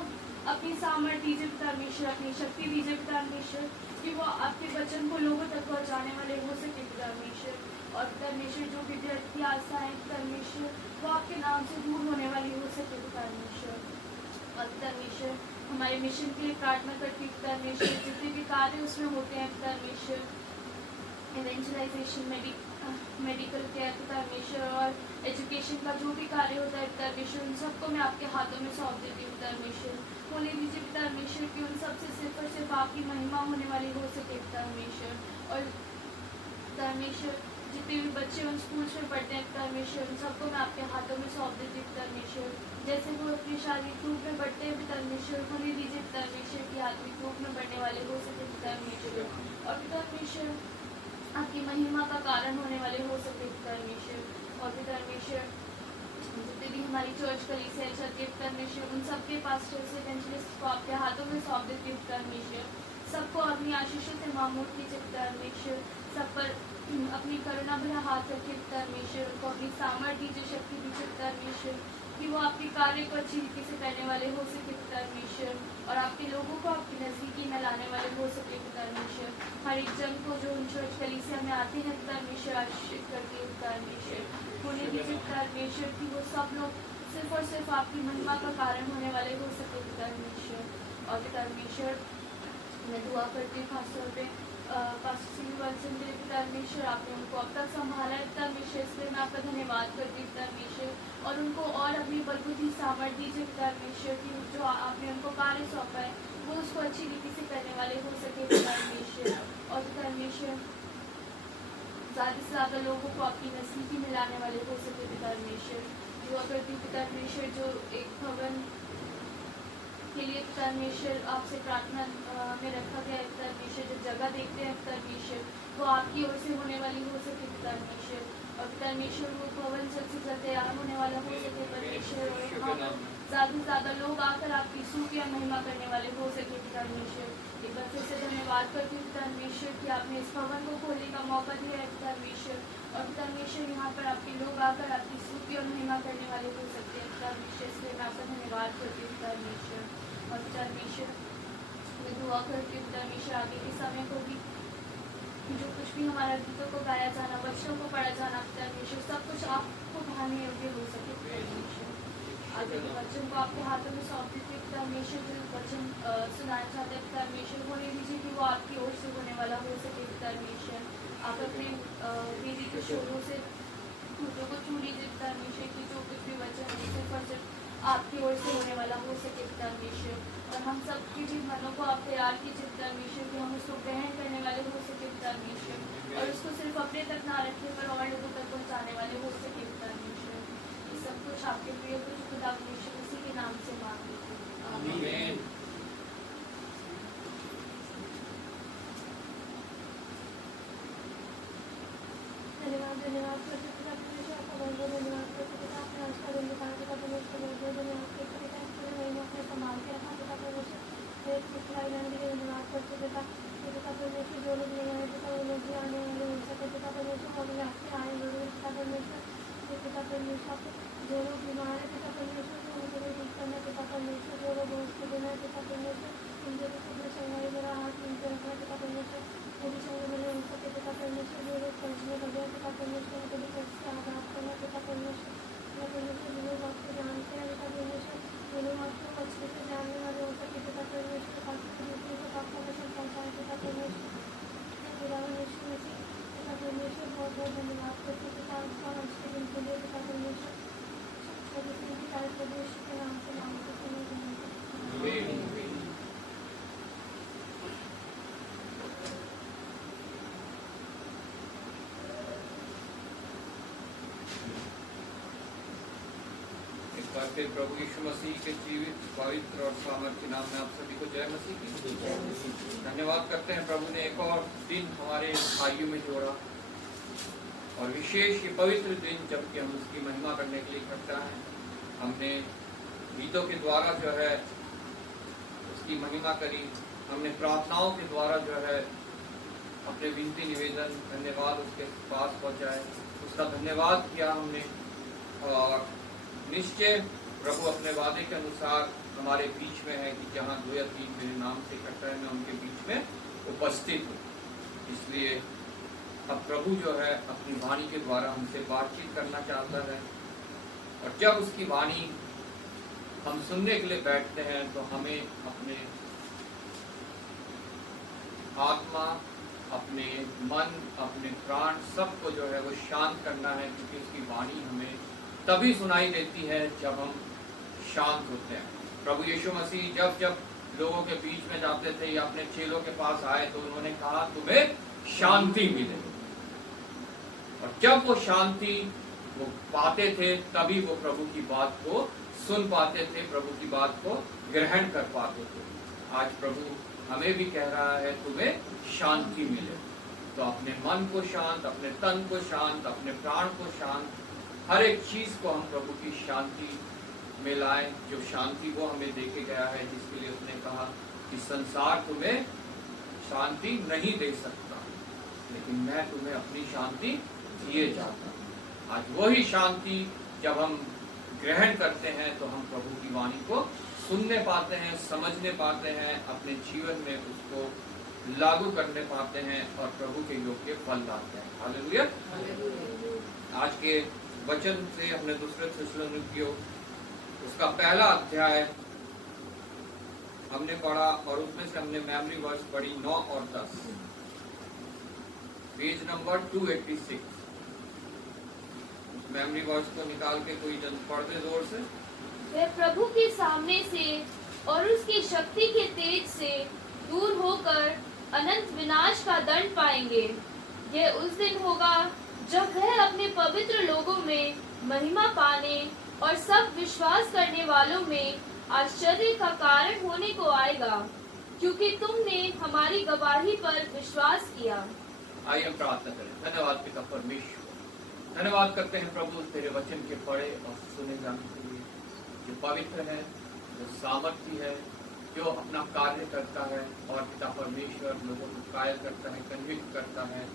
अपनी सामर्थ्य दीजिए पिता परमेश्वर, अपनी शक्ति दीजिए पिता परमेश्वर कि वो आपके वचन को लोगों तक पहुँचाने वाले हो सके पिता परमेश्वर। और पिता परमेश्वर जो विद्यार्थी आशा है पिता परमेश्वर वो आपके नाम से दूर होने वाली हो सके पिता परमेश्वर। और पिता परमेश्वर हमारे मिशन के लिए प्रार्थना करती पिता परमेश्वर, जितने भी कार्य उसमें होते हैं पिता परमेश्वर, इवेंचुलाइजेशन मेडिकल केयर पिता परमेश्वर और एजुकेशन का जो भी कार्य होता है पिता परमेश्वर उन सबको मैं आपके हाथों में सौंप देती हूँ पिता परमेश्वर। होने दीजिए पिता परमेश्वर कि उन सबसे सिर्फ और सिर्फ आपकी महिमा होने वाली हो सके पिता परमेश्वर। और पिता परमेश्वर जितने भी बच्चे उन स्कूल्स में पढ़ते हैं पिता परमेश्वर उन सबको मैं आपके हाथों में सौंप देती हूँ पिता परमेश्वर। जैसे वो अपनी शारीरिक रूप में बढ़ते हैं पिता परमेश्वर, होने दीजिए पिता परमेश्वर की आत्मिक रूप में बढ़ने वाले हो सके पिता परमेश्वर। और पिता परमेश्वर आपकी महिमा का कारण होने वाले हो सके पिता परमेश्वर। और पिता परमेश्वर जितने भी हमारी चर्च कलीसिया चलती है पिता परमेश्वर उन सबके पास्टर्स इवेंजलिस्ट को आपके हाथों में सौंप देती हूँ पिता परमेश्वर। सबको अपनी आशीषों से मामूर कीजिए पिता परमेश्वर, सब पर अपनी करुणा भरा हाथ रखिए पिता परमेश्वर, उनको अपनी सामर्थ्य दीजिए, शक्ति दीजिए पिता परमेश्वर कि वो आपके कार्य को अच्छी रीति से करने वाले हो सके पिता परमेश्वर और आपके लोगों को आपकी नज़दीकी में लाने वाले हो सके पिता परमेश्वर। हर एक जन को जो उन चर्च कलीसिया में आते हैं पिता परमेश्वर आशीषित करती है पिता परमेश्वर। होने दीजिए पिता परमेश्वर कि वो सब लोग सिर्फ और सिर्फ आपकी महिमा का कारण होने वाले हो सके पिता परमेश्वर। और पिता परमेश्वर मैं दुआ करती हूँ खासतौर पे पास्टर सिंह वत्सन के लिए पिता परमेश्वर, आपने उनको अब तक संभाला है पिता परमेश्वर, इसलिए मैं आपका धन्यवाद करती हूँ पिता परमेश्वर। और उनको और अपनी बलबुद्धि सामर्थ्य दीजिए पिता परमेश्वर कि जो आपने उनको कार्य सौंपा है वो उसको अच्छी रीति से करने वाले हो सके पिता परमेश्वर। और पिता परमेश्वर ज़्यादा से ज़्यादा लोगों को आपकी नज़दीकी में लाने वाले हो सके पिता परमेश्वर। दुआ करती हूँ पिता परमेश्वर जो एक भवन के लिए पिता परमेश्वर आपसे प्रार्थना में रखा गया है पिता परमेश्वर, जो जगह देखते हैं पिता परमेश्वर वो आपकी ओर से होने वाली हो सके पिता परमेश्वर। और पिता परमेश्वर वो भवन जल्द से जल्द तैयार होने वाला हो सके परमेश्वर, और वहाँ पर ज़्यादा से ज़्यादा लोग आकर आपकी स्तुति या महिमा करने वाले हो सके पिता परमेश्वर। एक बार फिर से धन्यवाद करती हूँ पिता परमेश्वर कि आपने इस भवन को खोलने का मौका दिया है पिता परमेश्वर। और पिता परमेश्वर यहाँ पर आपके लोग आकर आपकी स्तुति और महिमा करने वाले हो सकते हैं पिता परमेश्वर, इसलिए मैं आपका धन्यवाद करती हूँ पिता परमेश्वर। और पिता परमेश्वर मैं दुआ करती हूँ पिता परमेश्वर आगे के समय को भी जो कुछ भी हमारा गीतों को गाया जाना, वचनों को पढ़ा जाना पिता परमेश्वर, सब कुछ आपको भाने योग्य हो सके पिता परमेश्वर। आगे के वचन को आपके हाथों में सौंप देते पिता परमेश्वर, जो वचन सुनाना चाहते हैं पिता परमेश्वर होने दीजिए कि वो आपकी ओर से होने वाला हो सके पिता परमेश्वर। आप अपने वेदी के शोरों से घुटनों को छू लीजिए पिता परमेश्वर की जो कुछ भी वचन है सिर्फ और सिर्फ आपकी ओर से होने वाला हो सके पिता परमेश्वर। और हम सब के भी मनों को आप तैयार कीजिए पिता परमेश्वर कि हम उसको ग्रहण करने वाले हो सके पिता परमेश्वर, और उसको सिर्फ अपने तक ना रखने पर और लोगों तक पहुँचाने वाले हो सके पिता परमेश्वर। ये सब कुछ आपके प्रिय कुछ खुदा परमेश्वर उसी के नाम से मांग लेते हैं, आमीन। धन्यवाद करते पिता परमेश्वर, आपका बहुत बहुत धन्यवाद करते पिता, आपने आज का दिन दिखाया पिता परमेश्वर, बहुत बहुत धन्यवाद करते पिता, पूरे महीने अपने संभाल के रखा पिता परमेश्वर, एक सिखलाई लाने के लिए धन्यवाद करते पिता। पिता परमेश्वर जो लोग नहीं आए पिता वो लोग भी आने वाले हो सके पिता परमेश्वर, अगले हफ्ते आए जरूर पिता परमेश्वर। पिता परमेश्वर जो लोग बीमार है पिता परमेश्वर उनको भी ठीक करना पिता परमेश्वर, जो लोग उसके देना है पिता परमेश्वर उनके भी खुद चंगाई मेरा हाथ उनके रखना पिता परमेश्वर, वो भी चंगे बने हो सके पिता परमेश्वर। जो लोग पहुँचने लगे पिता परमेश्वर उनको भी कैसे आघात करना पिता परमेश्वर, पिता परमेश्वर जो लोग आपको जानते हैं पिता परमेश्वर, जो लोग आपको अच्छे से जानने वाले हो सके पिता परमेश्वर, आपकी दूसरे को आपका वचन पहुँचाए पिता परमेश्वर। पिता परमेश्वर पिता परमेश्वर बहुत बहुत धन्यवाद करते पिता आपका आज के दिन के लिए पिता परमेश्वर, प्रदेश के नाम से मांगते करते प्रभु यीशु मसीह के जीवित पवित्र और सामर्थ्य नाम में आप सभी को जय मसीह की। धन्यवाद करते हैं प्रभु ने एक और दिन हमारे भाइयों में जोड़ा, और विशेष ये पवित्र दिन जबकि हम उसकी महिमा करने के लिए इकट्ठा हैं, हमने गीतों के द्वारा जो है उसकी महिमा करी, हमने प्रार्थनाओं के द्वारा जो है अपने विनती निवेदन धन्यवाद उसके पास पहुंचाए, उसका धन्यवाद किया हमने। और निश्चय प्रभु अपने वादे के अनुसार हमारे बीच में है कि जहाँ 2 या 3 मेरे नाम से इकट्ठा है मैं उनके बीच में उपस्थित हूँ। इसलिए अब प्रभु जो है अपनी वाणी के द्वारा हमसे बातचीत करना चाहता है, और जब उसकी वाणी हम सुनने के लिए बैठते हैं तो हमें अपने आत्मा, अपने मन, अपने प्राण सबको जो है वो शांत करना है, क्योंकि उसकी वाणी हमें तभी सुनाई देती है जब हम शांत होते हैं। प्रभु यीशु मसीह जब जब लोगों के बीच में जाते थे या अपने चेलों के पास आए तो उन्होंने कहा तुम्हें शांति मिले, और जब वो शांति वो पाते थे तभी वो प्रभु की बात को सुन पाते थे, प्रभु की बात को ग्रहण कर पाते थे। आज प्रभु हमें भी कह रहा है तुम्हें शांति मिले, तो अपने मन को शांत, अपने तन को शांत, अपने प्राण को शांत, हर एक चीज को हम प्रभु की शांति में लाएं, जो शांति वो हमें देके गया है, जिसके लिए उसने कहा कि संसार तुम्हें शांति नहीं दे सकता, लेकिन मैं तुम्हें अपनी शांति दिए जाता हूं। आज वही शांति जब हम ग्रहण करते हैं तो हम प्रभु की वाणी को सुनने पाते हैं, समझने पाते हैं, अपने जीवन में उसको लागू करने पाते हैं और प्रभु के योग्य फल लाते हैं। हालेलुया। आज के वचन से हमने दूसरे थिस्सलुनीकियों उसका पहला अध्याय हमने पढ़ा, और उसमें से हमने मेमोरी वर्स पढ़ी 9 और 10, पेज नंबर 286। मेमोरी वर्स को निकाल के कोई जन पढ़ दे जोर से। वे प्रभु के सामने से और उसकी शक्ति के तेज से दूर होकर अनंत विनाश का दंड पाएंगे। यह उस दिन होगा जब वह अपने पवित्र लोगों में महिमा पाने और सब विश्वास करने वालों में आश्चर्य का कारण होने को आएगा, क्योंकि तुमने हमारी गवाही पर विश्वास किया। आइए हम प्रार्थना करें। धन्यवाद पिता परमेश्वर, धन्यवाद करते हैं प्रभु तेरे वचन के पढ़े और सुने जाने के लिए, जो पवित्र है, जो सामर्थ्य है, जो अपना कार्य करता है, और पिता परमेश्वर लोगों को कायल करता है, कन्विक्ट करता है,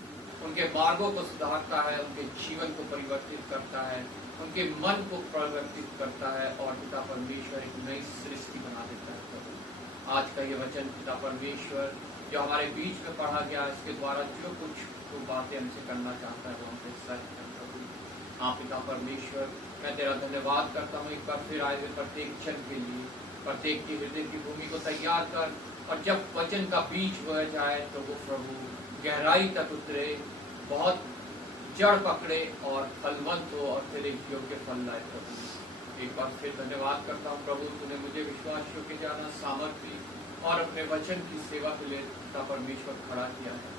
उनके मार्गों को सुधारता है, उनके जीवन को परिवर्तित करता है, उनके मन को परिवर्तित करता है, और पिता परमेश्वर एक नई सृष्टि बना देता है। प्रभु आज का ये वचन पिता परमेश्वर जो हमारे बीच में पढ़ा गया, इसके द्वारा जो कुछ तो बातें हमसे करना चाहता है वो हमसे सच है प्रभु। हाँ पिता परमेश्वर, मैं तेरा धन्यवाद करता हूँ एक बार फिर आए हुए प्रत्येक क्षण के लिए। प्रत्येक की हृदय की भूमि को तैयार कर, और जब वचन का बीज बोया जाए तो वो प्रभु गहराई तक उतरे, बहुत जड़ पकड़े और फलवंत हो, और तेरे योग्य फल लाए प्रभु। एक बार फिर धन्यवाद करता हूँ प्रभु, तूने मुझे विश्वास योग्य जाना, सामर्थ्य और अपने वचन की सेवा के लिए पिता परमेश्वर खड़ा किया है।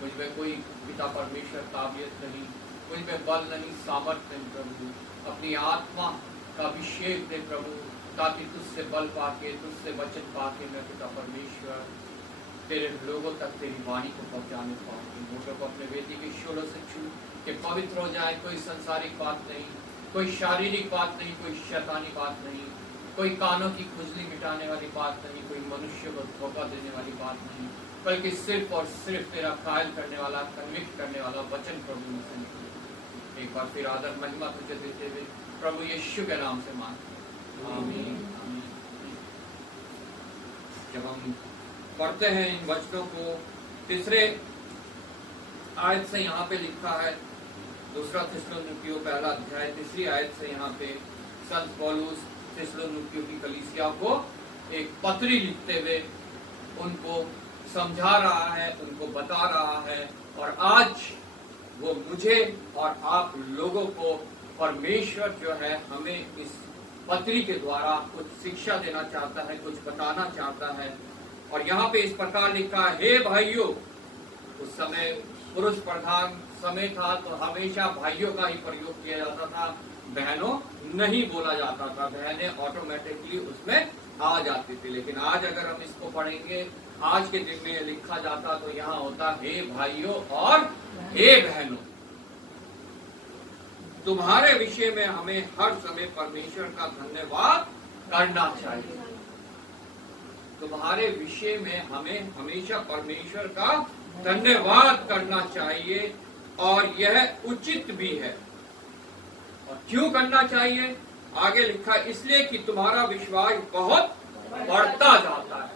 मुझ में कोई पिता परमेश्वर काबिलियत नहीं, मुझ में बल नहीं, सामर्थ्य नहीं प्रभु। अपनी आत्मा का अभिषेक दे प्रभु, ताकि तुझसे बल पाके, तुझसे वचन पाके मैं पिता परमेश्वर तेरे लोगों तक तेरी वाणी को पहुंचाने पाऊँ। लोगों को अपने वेदी के शोलों से छू के पवित्र हो जाए। कोई संसारिक बात नहीं, कोई शारीरिक बात नहीं, कोई शैतानी बात नहीं, कोई कानों की खुजली मिटाने वाली बात नहीं, कोई मनुष्य को धोखा देने वाली बात नहीं, बल्कि सिर्फ और सिर्फ तेरा कायल करने वाला, कन्विक्ट करने वाला वचन प्रभु में से निकले। एक बार फिर आदर महिमा तुझे देते हुए प्रभु यीशु के नाम से मांगते हैं, आमीन आमीन। जब हम पढ़ते हैं इन वचनों को, तीसरे आयत से यहाँ पे लिखा है, दूसरा थिस्सलुनीकियों पहला अध्याय 3री आयत से यहाँ पे संत पौलुस थिस्सलुनीकियों की कलीसिया को एक पत्री लिखते हुए उनको समझा रहा है, उनको बता रहा है, और आज वो मुझे और आप लोगों को परमेश्वर जो है हमें इस पत्री के द्वारा कुछ शिक्षा देना चाहता है, कुछ बताना चाहता है। और यहाँ पे इस प्रकार लिखा है, हे भाइयों, उस समय पुरुष प्रधान समय था तो हमेशा भाइयों का ही प्रयोग किया जाता था, बहनों नहीं बोला जाता था, बहनें ऑटोमेटिकली उसमें आ जाती थी। लेकिन आज अगर हम इसको पढ़ेंगे, आज के दिन में लिखा जाता तो यहाँ होता हे भाइयों और हे बहनों। तुम्हारे विषय में हमें हर समय परमेश्वर का धन्यवाद करना चाहिए। तुम्हारे विषय में हमें हमेशा परमेश्वर का धन्यवाद करना चाहिए और यह उचित भी है। और क्यों करना चाहिए? आगे लिखा, इसलिए कि तुम्हारा विश्वास बहुत बढ़ता जाता है।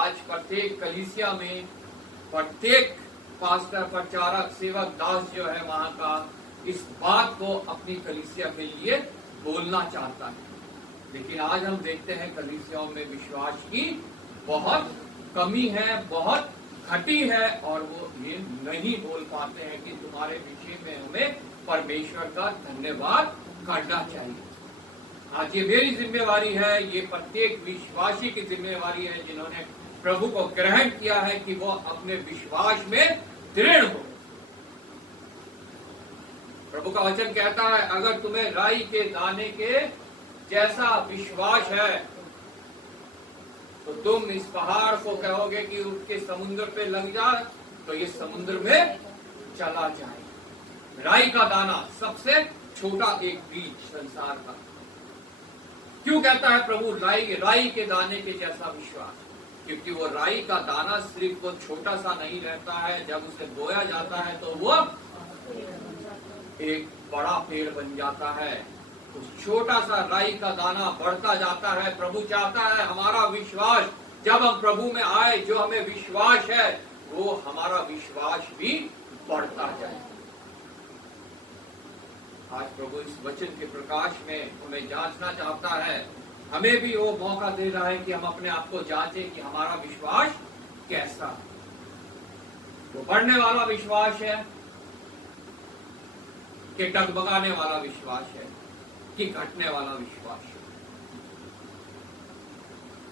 आज प्रत्येक कलीसिया में प्रत्येक पास्टर, प्रचारक, सेवक, दास जो है वहां का इस बात को अपनी कलीसिया के लिए बोलना चाहता है। लेकिन आज हम देखते हैं कलीसियाओं में विश्वास की बहुत कमी है, बहुत घटी है और वो ये नहीं बोल पाते हैं कि तुम्हारे विषय में हमें परमेश्वर का धन्यवाद करना चाहिए। आज ये मेरी जिम्मेवारी है, ये प्रत्येक विश्वासी की जिम्मेवारी है जिन्होंने प्रभु को ग्रहण किया है कि वो अपने विश्वास में दृढ़ हो। प्रभु का वचन कहता है, अगर तुम्हें राई के दाने के जैसा विश्वास है तो तुम इस पहाड़ को कहोगे कि उठ के समुद्र पे लग जा, तो ये समुद्र में चला जाए। राई का दाना सबसे छोटा एक बीज संसार का। क्यों कहता है प्रभु राई के दाने के जैसा विश्वास? क्योंकि वो राई का दाना सिर्फ वो छोटा सा नहीं रहता है, जब उसे बोया जाता है तो वो एक बड़ा पेड़ बन जाता है। उस छोटा सा राई का दाना बढ़ता जाता है। प्रभु चाहता है हमारा विश्वास, जब हम प्रभु में आए, जो हमें विश्वास है वो हमारा विश्वास भी बढ़ता जाए। आज प्रभु इस वचन के प्रकाश में हमें जांचना चाहता है। हमें भी वो मौका दे रहा है कि हम अपने आप को जांचें कि हमारा विश्वास कैसा है। वो बढ़ने वाला विश्वास है कि डगमगाने वाला विश्वास है कि घटने वाला विश्वास है?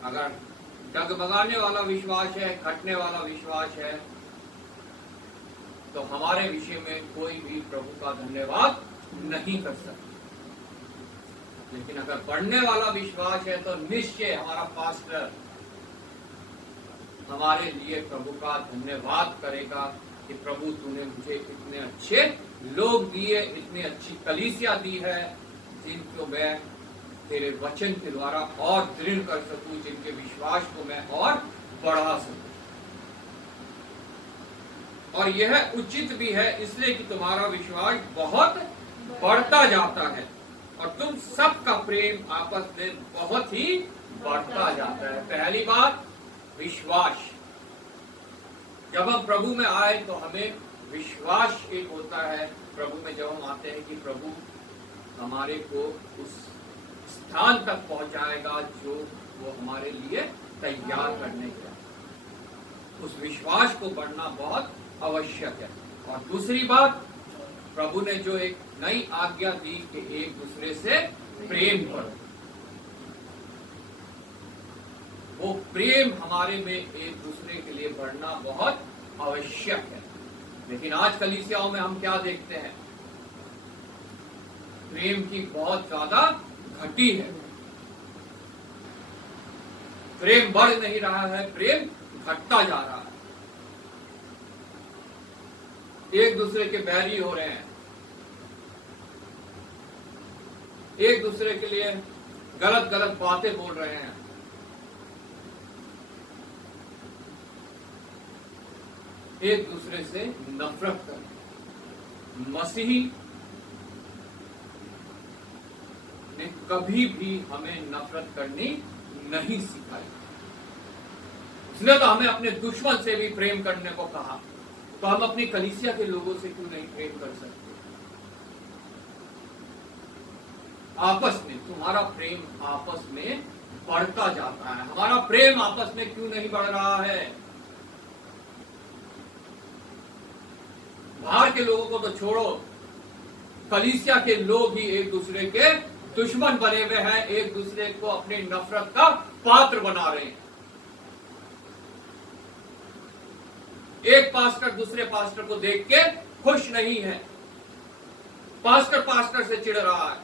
अगर डगमगाने वाला विश्वास है, घटने वाला विश्वास है, तो हमारे विषय में कोई भी प्रभु का धन्यवाद नहीं कर सकता। लेकिन अगर बढ़ने वाला विश्वास है तो निश्चय हमारा पास्टर हमारे लिए प्रभु का धन्यवाद करेगा कि प्रभु तूने मुझे इतने अच्छे लोग दिए, इतनी अच्छी कलीसिया दी है जिनको मैं तेरे वचन के द्वारा और दृढ़ कर सकूं, जिनके विश्वास को मैं और बढ़ा सकूं। और यह उचित भी है इसलिए कि तुम्हारा विश्वास बहुत बढ़ता जाता है और तुम सबका प्रेम आपस में बहुत ही बढ़ता जाता है। पहली बात विश्वास। जब हम प्रभु में आए तो हमें विश्वास एक होता है प्रभु में। जब हम आते हैं कि प्रभु हमारे को उस स्थान तक पहुंचाएगा जो वो हमारे लिए तैयार करने का, उस विश्वास को बढ़ना बहुत आवश्यक है। और दूसरी बात, प्रभु ने जो एक नई आज्ञा दी कि एक दूसरे से प्रेम करो, वो प्रेम हमारे में एक दूसरे के लिए बढ़ना बहुत आवश्यक है। लेकिन आज कलीसियाओं में हम क्या देखते हैं? प्रेम की बहुत ज्यादा घटी है। प्रेम बढ़ नहीं रहा है, प्रेम घटता जा रहा है। एक दूसरे के बैरी हो रहे हैं, एक दूसरे के लिए गलत गलत बातें बोल रहे हैं, एक दूसरे से नफरत कर रहे हैं। मसीही ने कभी भी हमें नफरत करनी नहीं सिखाई। उसने तो हमें अपने दुश्मन से भी प्रेम करने को कहा, तो हम अपनी कलीसिया के लोगों से क्यों नहीं प्रेम कर सकते? आपस में तुम्हारा प्रेम आपस में बढ़ता जाता है, हमारा प्रेम आपस में क्यों नहीं बढ़ रहा है? बाहर के लोगों को तो छोड़ो, कलीसिया के लोग ही एक दूसरे के दुश्मन बने हुए हैं, एक दूसरे को अपनी नफरत का पात्र बना रहे हैं। एक पास्टर दूसरे पास्टर को देख के खुश नहीं है, पास्टर पास्टर से चिढ़ रहा है,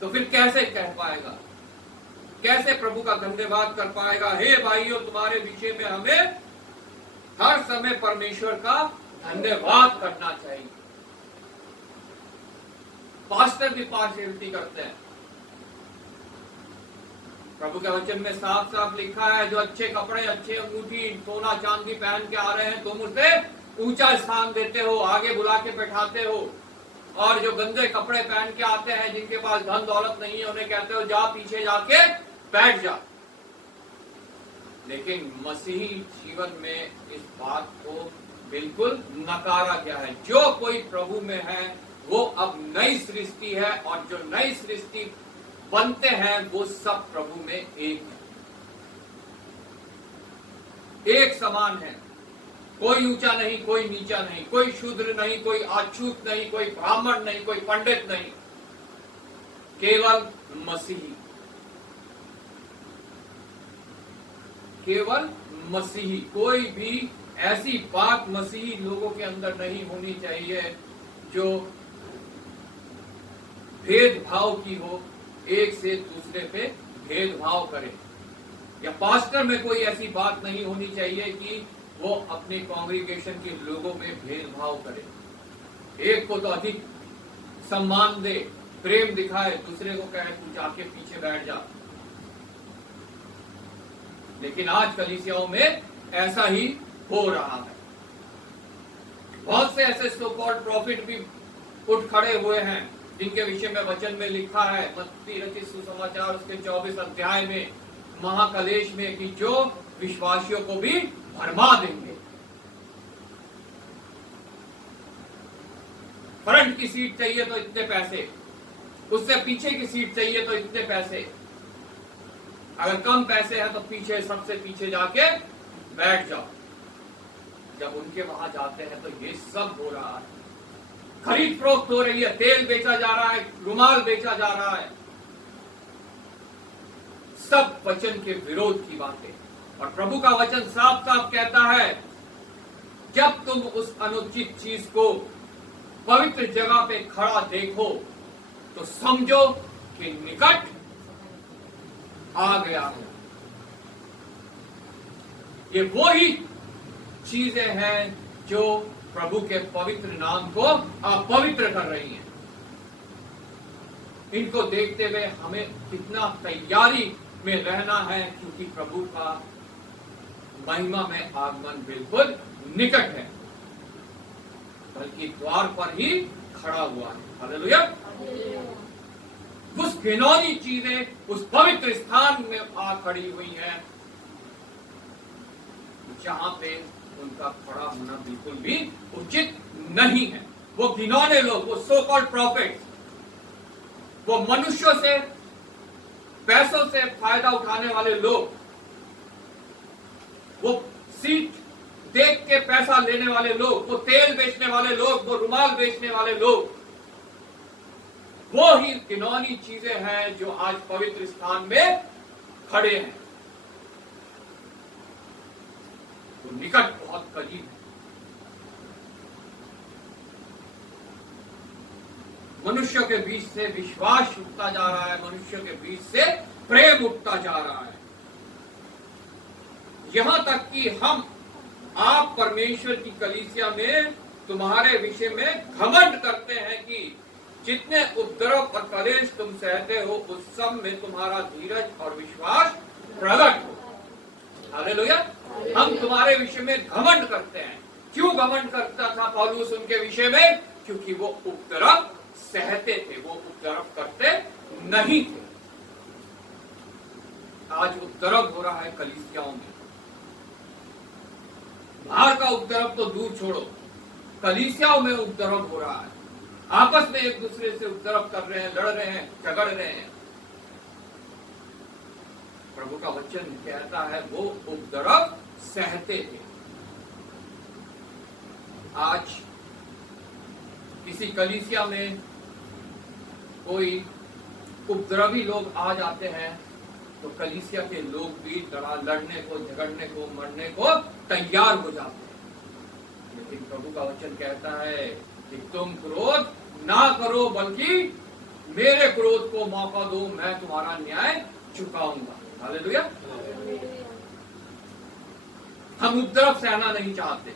तो फिर कैसे कह पाएगा, कैसे प्रभु का धन्यवाद कर पाएगा? हे भाइयों, तुम्हारे विषय में हमें हर समय परमेश्वर का धन्यवाद करना चाहिए। पास्टर भी पार्शियलिटी करते हैं। प्रभु के वचन में साफ साफ लिखा है, जो अच्छे कपड़े, अच्छे अंगूठी, सोना चांदी पहन के आ रहे हैं तुम उसे ऊंचा स्थान देते हो, आगे बुला के बैठाते हो, और जो गंदे कपड़े पहन के आते हैं, जिनके पास धन दौलत नहीं है, उन्हें कहते हो जा पीछे जाके बैठ जा। लेकिन मसीही जीवन में इस बात को बिल्कुल नकारा गया है। जो कोई प्रभु में है वो अब नई सृष्टि है, और जो नई सृष्टि बनते हैं वो सब प्रभु में एक समान है। कोई ऊंचा नहीं, कोई नीचा नहीं, कोई शूद्र नहीं, कोई अछूत नहीं, कोई ब्राह्मण नहीं, कोई पंडित नहीं, केवल मसीही, केवल मसीही। कोई भी ऐसी बात मसीही लोगों के अंदर नहीं होनी चाहिए जो भेदभाव की हो, एक से दूसरे पे भेदभाव करे, या पास्टर में कोई ऐसी बात नहीं होनी चाहिए कि वो अपने कांग्रीगेशन के लोगों में भेदभाव करे। एक को तो अधिक सम्मान दे, प्रेम दिखाए, दूसरे को कहे तू जाके पीछे बैठ जा। लेकिन आज कलीसियाओं में ऐसा ही हो रहा है। बहुत से ऐसे सो कॉल्ड प्रॉफिट भी उठ खड़े हुए हैं, जिनके विषय में वचन में लिखा है मत्ती रचित सुसमाचार उसके 24 अध्याय में, महाकलेश में, कि जो विश्वासियों को भी भरमा देंगे। फ्रंट की सीट चाहिए तो इतने पैसे, उससे पीछे की सीट चाहिए तो इतने पैसे, अगर कम पैसे हैं तो पीछे, सबसे पीछे जाके बैठ जाओ। जब उनके वहां जाते हैं तो ये सब हो रहा है, खरीद फरोख्त हो रही है, तेल बेचा जा रहा है, रुमाल बेचा जा रहा है, सब वचन के विरोध की बातें। और प्रभु का वचन साफ साफ कहता है, जब तुम उस अनुचित चीज को पवित्र जगह पे खड़ा देखो तो समझो कि निकट आ गया है। ये वो ही चीजें हैं जो प्रभु के पवित्र नाम को अपवित्र कर रही हैं। इनको देखते हुए हमें कितना तैयारी में रहना है, क्योंकि प्रभु का महिमा में आगमन बिल्कुल निकट है, बल्कि द्वार पर ही खड़ा हुआ है। हालेलुया। उस घिनौनी चीजें उस पवित्र स्थान में आ खड़ी हुई हैं, जहां पे उनका खड़ा होना बिल्कुल भी उचित नहीं है। वो घिनौने लोग, वो सो कॉल्ड प्रॉफिट, वो मनुष्यों से, पैसों से फायदा उठाने वाले लोग, वो सीट देख के पैसा लेने वाले लोग, वो तेल बेचने वाले लोग, वो रुमाल बेचने वाले लोग, वो ही घिनौनी चीजें हैं जो आज पवित्र स्थान में खड़े हैं। तो निकट बहुत करीब है। मनुष्यों के बीच से विश्वास उठता जा रहा है, मनुष्यों के बीच से प्रेम उठता जा रहा है, यहां तक कि आप परमेश्वर की कलीसिया में तुम्हारे विषय में घमंड करते हैं कि जितने उपद्रव और कलेश तुम सहते हो उस सब में तुम्हारा धीरज और विश्वास प्रकट हो। हालेलुया। हम तुम्हारे विषय में घमंड करते हैं। क्यों घमंड करता था पौलुस उनके विषय में? क्योंकि वो उपद्रव सहते थे, वो उपद्रव करते नहीं थे। आज उपद्रव हो रहा है कलीसियाओं में। बाहर का उपद्रव तो दूर छोड़ो, कलीसियाओं में उपद्रव हो रहा है। आपस में एक दूसरे से उपद्रव कर रहे हैं, लड़ रहे हैं, झगड़ रहे हैं। प्रभु का वचन कहता है वो उपद्रव सहते थे। आज किसी कलीसिया में कोई उपद्रवी लोग आ जाते हैं तो कलीसिया के लोग भी लड़ने को, झगड़ने को, मरने को तैयार हो जाते हैं। लेकिन प्रभु का वचन कहता है कि तुम क्रोध ना करो, बल्कि मेरे क्रोध को मौका दो, मैं तुम्हारा न्याय चुकाऊंगा। हालेलुया। हम उपद्रव सहना नहीं चाहते।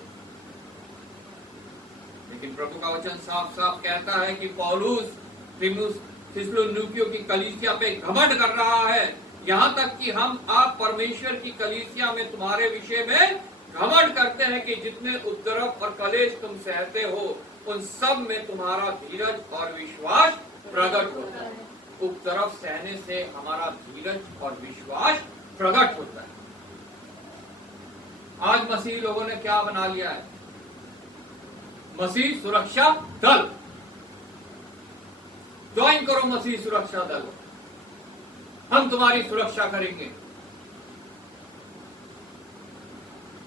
लेकिन प्रभु का वचन साफ साफ कहता है कि पौलुस थिस्सलुनीकियों की कलीसिया पे घमंड कर रहा है, यहाँ तक कि आप परमेश्वर की कलीसिया में तुम्हारे विषय में घमंड करते हैं कि जितने उपद्रव और कलेश तुम सहते हो उन सब में तुम्हारा धीरज और विश्वास प्रकट होता है। उपद्रव सहने से हमारा धीरज और विश्वास प्रकट होता है। आज मसीह लोगों ने क्या बना लिया है? मसीह सुरक्षा दल। ज्वाइन करो मसीह सुरक्षा दल, हम तुम्हारी सुरक्षा करेंगे।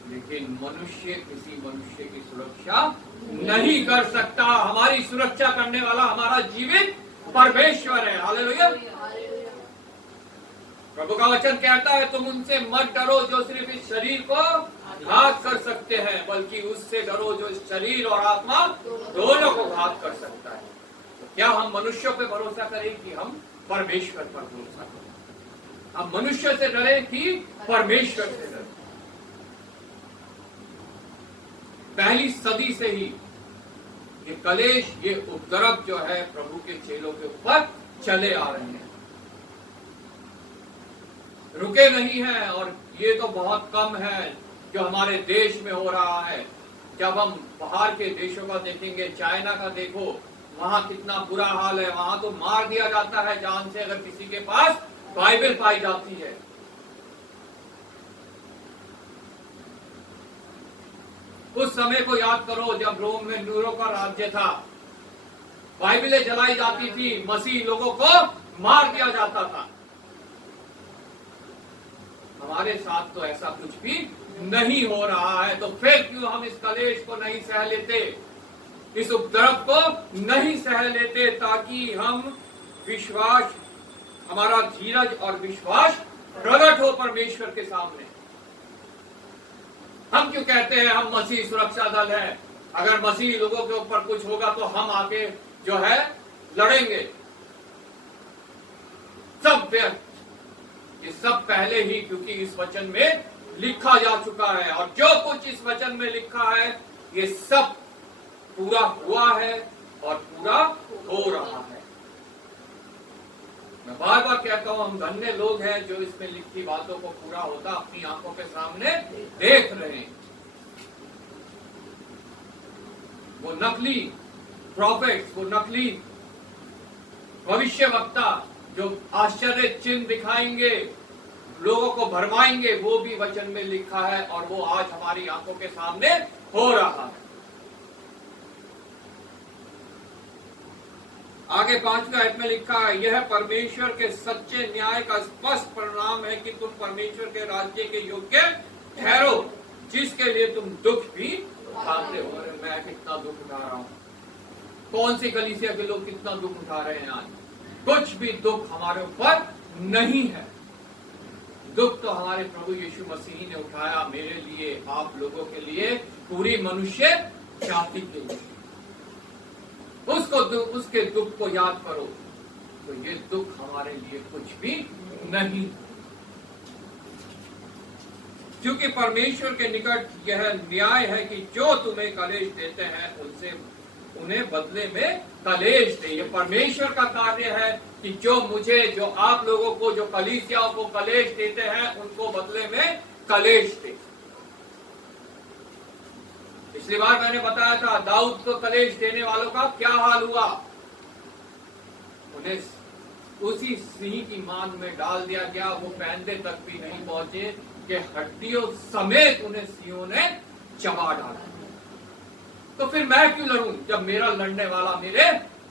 लेकिन मनुष्य किसी मनुष्य की सुरक्षा नहीं कर सकता। हमारी सुरक्षा करने वाला हमारा जीवित परमेश्वर है। हालेलुया। प्रभु का वचन कहता है तुम उनसे मत डरो जो सिर्फ इस शरीर को घात कर सकते हैं, बल्कि उससे डरो जो इस शरीर और आत्मा दोनों को घात कर सकता है। तो क्या हम मनुष्यों पे भरोसा करें कि हम परमेश्वर पर भरोसा करें? हम मनुष्य से डरे कि परमेश्वर से डरे? पहली सदी से ही ये कलेश, ये उपद्रव जो है प्रभु के चेलों के ऊपर चले आ रहे हैं, रुके नहीं हैं। और ये तो बहुत कम है जो हमारे देश में हो रहा है। जब हम बाहर के देशों का देखेंगे, चाइना का देखो, वहां कितना बुरा हाल है। वहां तो मार दिया जाता है जान से अगर किसी के पास बाइबल पाई जाती है। उस समय को याद करो जब रोम में नीरो का राज्य था, बाइबलें जलाई जाती थी, मसीह लोगों को मार दिया जाता था। हमारे साथ तो ऐसा कुछ भी नहीं हो रहा है, तो फिर क्यों हम इस कलेश को नहीं सह लेते, इस उपद्रव को नहीं सह लेते, ताकि हम विश्वास, हमारा धीरज और विश्वास प्रकट हो परमेश्वर के सामने। हम क्यों कहते हैं हम मसीह सुरक्षा दल है? अगर मसीह लोगों के ऊपर कुछ होगा तो हम आके जो है लड़ेंगे। सब ये सब पहले ही, क्योंकि इस वचन में लिखा जा चुका है, और जो कुछ इस वचन में लिखा है ये सब पूरा हुआ है और पूरा हो रहा है। मैं बार बार कहता हूं हम धन्य लोग हैं जो इसमें लिखी बातों को पूरा होता अपनी आंखों के सामने देख रहे हैं। वो नकली प्रॉफिट्स, वो नकली भविष्यवक्ता जो आश्चर्य चिन्ह दिखाएंगे, लोगों को भरमाएंगे, वो भी वचन में लिखा है और वो आज हमारी आंखों के सामने हो रहा है। आगे 5वें आयत में लिखा है, यह परमेश्वर के सच्चे न्याय का स्पष्ट परिणाम है कि तुम परमेश्वर के राज्य के योग्य ठहरो, जिसके लिए तुम दुख भी उठाते हो। मैं कितना दुख उठा रहा हूं, कौन सी कलीसिया के लोग कितना दुख उठा रहे हैं आज? कुछ भी दुख हमारे ऊपर नहीं है। दुख तो हमारे प्रभु यीशु मसीह ने उठाया, मेरे लिए, आप लोगों के लिए, पूरी मनुष्य जाति के लिए। उसके दुख को याद करो तो ये दुख हमारे लिए कुछ भी नहीं, क्योंकि परमेश्वर के निकट यह न्याय है कि जो तुम्हें कलेश देते हैं उनसे उन्हें बदले में कलेश दे। ये परमेश्वर का कार्य है कि जो आप लोगों को, जो कलीसियाओं को कलेश देते हैं उनको बदले में कलेश दे। पिछली बार मैंने बताया था दाऊद को कलेश देने वालों का क्या हाल हुआ। उन्हें उसी सिंह की मान में डाल दिया गया, वो पैंदे तक भी नहीं पहुंचे कि हड्डियों समेत उन्हें सिंहों ने चबा डाला। तो फिर मैं क्यों लड़ूं जब मेरा लड़ने वाला मेरे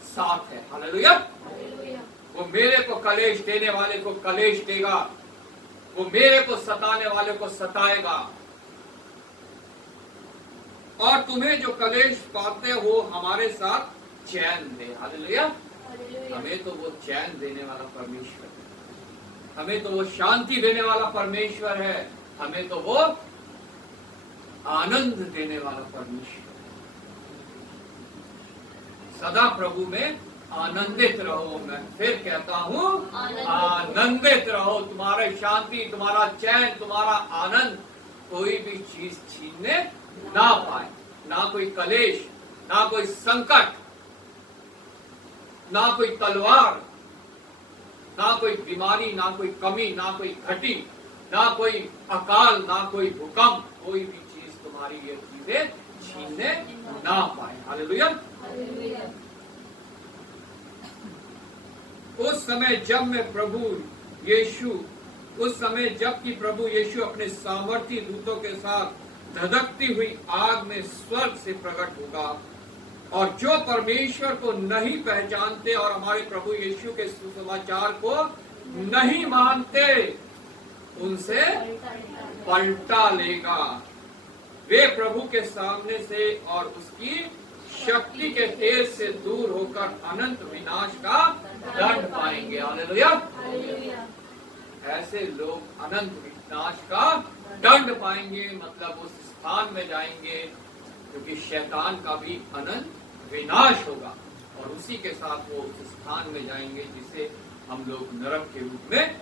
साथ है? हालेलुया। वो मेरे को कलेश देने वाले को कलेश देगा, वो मेरे को सताने वाले को सताएगा, और तुम्हें जो कलेश पाते हो हमारे साथ चैन दे। हालेलुया। हमें तो वो चैन देने वाला परमेश्वर है, हमें तो वो शांति देने वाला परमेश्वर है, हमें तो वो आनंद देने वाला परमेश्वर है। सदा प्रभु में आनंदित रहो। मैं फिर कहता हूँ आनंदित रहो। तुम्हारी शांति, तुम्हारा चैन, तुम्हारा आनंद कोई भी चीज छीनने ना पाए, ना कोई कलेश, ना कोई संकट, ना कोई तलवार, ना कोई बीमारी, ना कोई कमी, ना कोई घटी, ना कोई अकाल, ना कोई भूकंप, कोई भी चीज तुम्हारी ये चीजें छीनने ना पाए। हालेलुया। उस समय जबकि प्रभु यीशु अपने सामर्थी दूतों के साथ धधकती हुई आग में स्वर्ग से प्रकट होगा, और जो परमेश्वर को नहीं पहचानते और हमारे प्रभु यीशु के सुसमाचार को नहीं मानते, उनसे पलटा लेगा। वे प्रभु के सामने से और उसकी शक्ति के तेज से दूर होकर अनंत विनाश का दंड पाएंगे। हालेलुया। ऐसे लोग अनंत विनाश का दंड पाएंगे, मतलब उस स्थान में जाएंगे क्योंकि शैतान का भी अनंत विनाश होगा, और उसी के साथ वो उस स्थान में जाएंगे जिसे हम लोग नरक के रूप में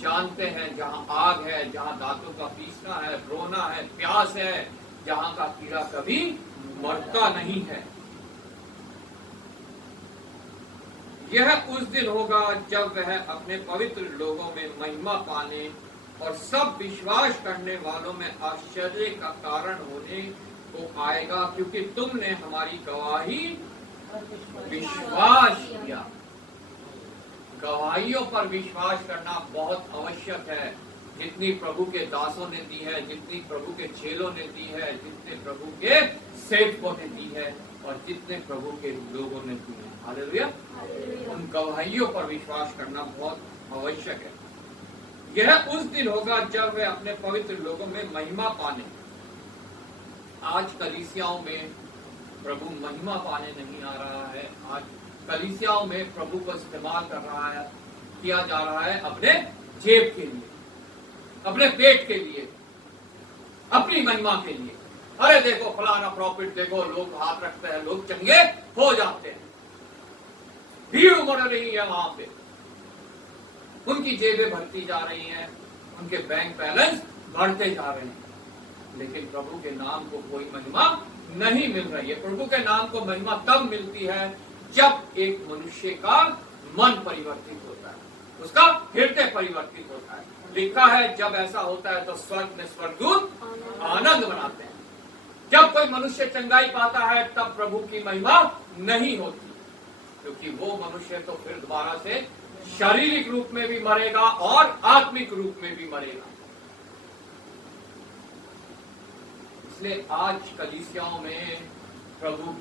जानते हैं, जहाँ आग है, जहाँ दांतों का पीसना है, रोना है, प्यास है, जहाँ का कीड़ा कभी मरता नहीं है। यह उस दिन होगा जब वह अपने पवित्र लोगों में महिमा पाने और सब विश्वास करने वालों में आश्चर्य का कारण होने को आएगा, क्योंकि तुमने हमारी गवाही विश्वास किया। गवाहियों पर विश्वास करना बहुत आवश्यक है। जितनी प्रभु के दासों ने दी है, जितनी प्रभु के चेलों ने दी है, जितने प्रभु के सेवकों ने दी है, और जितने प्रभु के लोगों ने दी है। हालेलुया। उन गवाहियों पर विश्वास करना बहुत आवश्यक है। यह उस दिन होगा जब वे अपने पवित्र लोगों में महिमा पाने। आज कलीसियाओं में प्रभु महिमा पाने नहीं आ रहा है। आज कलीसियाओं में प्रभु को इस्तेमाल किया जा रहा है अपने जेब के लिए, अपने पेट के लिए, अपनी महिमा के लिए। अरे देखो फलाना प्रॉफिट देखो, लोग हाथ रखते हैं, लोग चंगे हो जाते हैं, भीड़ उमड़ रही है वहां पे, उनकी जेबें भरती जा रही हैं, उनके बैंक बैलेंस बढ़ते जा रहे हैं, लेकिन प्रभु के नाम को कोई महिमा नहीं मिल रही है। प्रभु के नाम को महिमा तब मिलती है जब एक मनुष्य का मन परिवर्तित होता है, उसका हृदय परिवर्तित होता है। लिखा है जब ऐसा होता है तो स्वर्ग में स्वर्गदूत आनंद मनाते हैं। जब कोई मनुष्य चंगाई पाता है तब प्रभु की महिमा नहीं होती, क्योंकि वो मनुष्य तो फिर दोबारा से शारीरिक रूप में भी मरेगा और आत्मिक रूप में भी मरेगा। इसलिए आज कलीसियाओं में प्रभु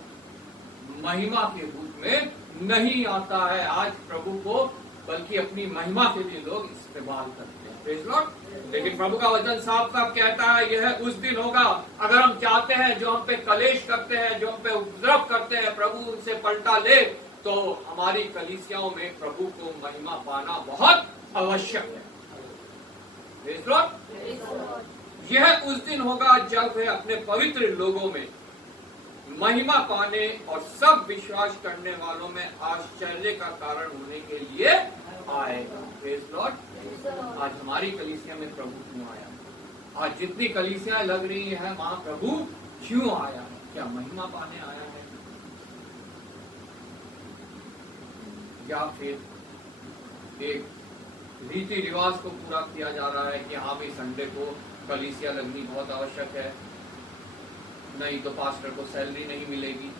महिमा के रूप में नहीं आता है। आज प्रभु को बल्कि अपनी महिमा के लिए लोग इस्तेमाल करते हैं। Praise Lord. लेकिन प्रभु का वचन साफ साफ कहता है यह उस दिन होगा, अगर हम चाहते हैं जो हम पे कलेश करते हैं, जो हम पे उपद्रव करते हैं, प्रभु उनसे पलटा ले, तो हमारी कलीसियाओं में प्रभु को महिमा पाना बहुत आवश्यक है। Praise Lord. यह उस दिन होगा जब वे अपने पवित्र लोगों में महिमा पाने और सब विश्वास करने वालों में आश्चर्य का कारण होने के लिए आएगा। Praise Lord. आज हमारी कलीसिया में प्रभु क्यों आया? आज जितनी कलीसियां लग रही हैं वहां प्रभु क्यों आया है? क्या महिमा पाने आया है, या फिर एक रीति रिवाज को पूरा किया जा रहा है कि हाँ भाई संडे को कलीसिया लगनी बहुत आवश्यक है, नहीं तो पास्टर को सैलरी नहीं मिलेगी।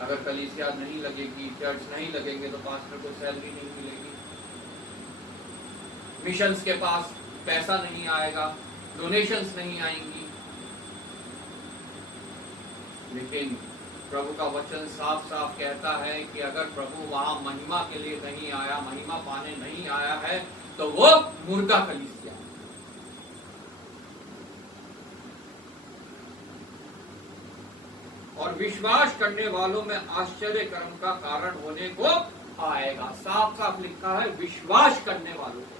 अगर कलीसिया नहीं लगेगी, चर्च नहीं लगेंगे तो पास्टर को सैलरी नहीं मिलेगी, मिशंस के पास पैसा नहीं आएगा, डोनेशंस नहीं आएंगी। लेकिन प्रभु का वचन साफ साफ कहता है कि अगर प्रभु वहां महिमा के लिए नहीं आया, महिमा पाने नहीं आया है, तो वो मुर्दा कलीसिया। और विश्वास करने वालों में आश्चर्य कर्म का कारण होने को आएगा। साफ साफ लिखा है विश्वास करने वालों पे,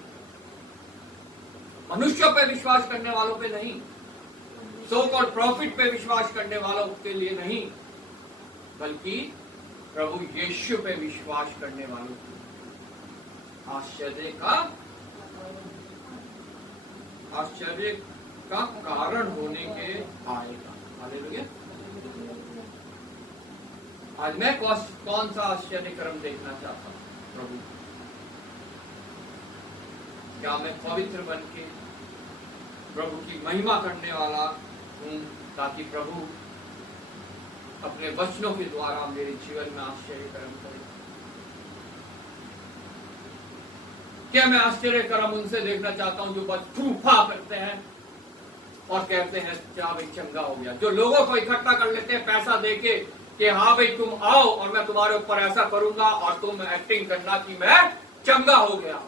मनुष्यों पे विश्वास करने वालों पे नहीं, सो कॉल्ड प्रॉफिट पे विश्वास करने वालों के लिए नहीं, बल्कि प्रभु यीशु पे विश्वास करने वालों के आश्चर्य का कारण होने के आएगा। हालेलुया। आज मैं कौन सा आश्चर्य कर्म देखना चाहता हूँ प्रभु? क्या मैं पवित्र बन के प्रभु की महिमा करने वाला हूँ, ताकि प्रभु अपने वचनों के द्वारा मेरे जीवन में आश्चर्य कर्म करे? क्या मैं आश्चर्य कर्म उनसे देखना चाहता हूं जो बस फूफा करते हैं और कहते हैं क्या भाई चंगा हो गया, जो लोगों को इकट्ठा कर लेते हैं पैसा देके कि हाँ भाई तुम आओ और मैं तुम्हारे ऊपर ऐसा करूंगा और तुम एक्टिंग करना कि मैं चंगा हो गया।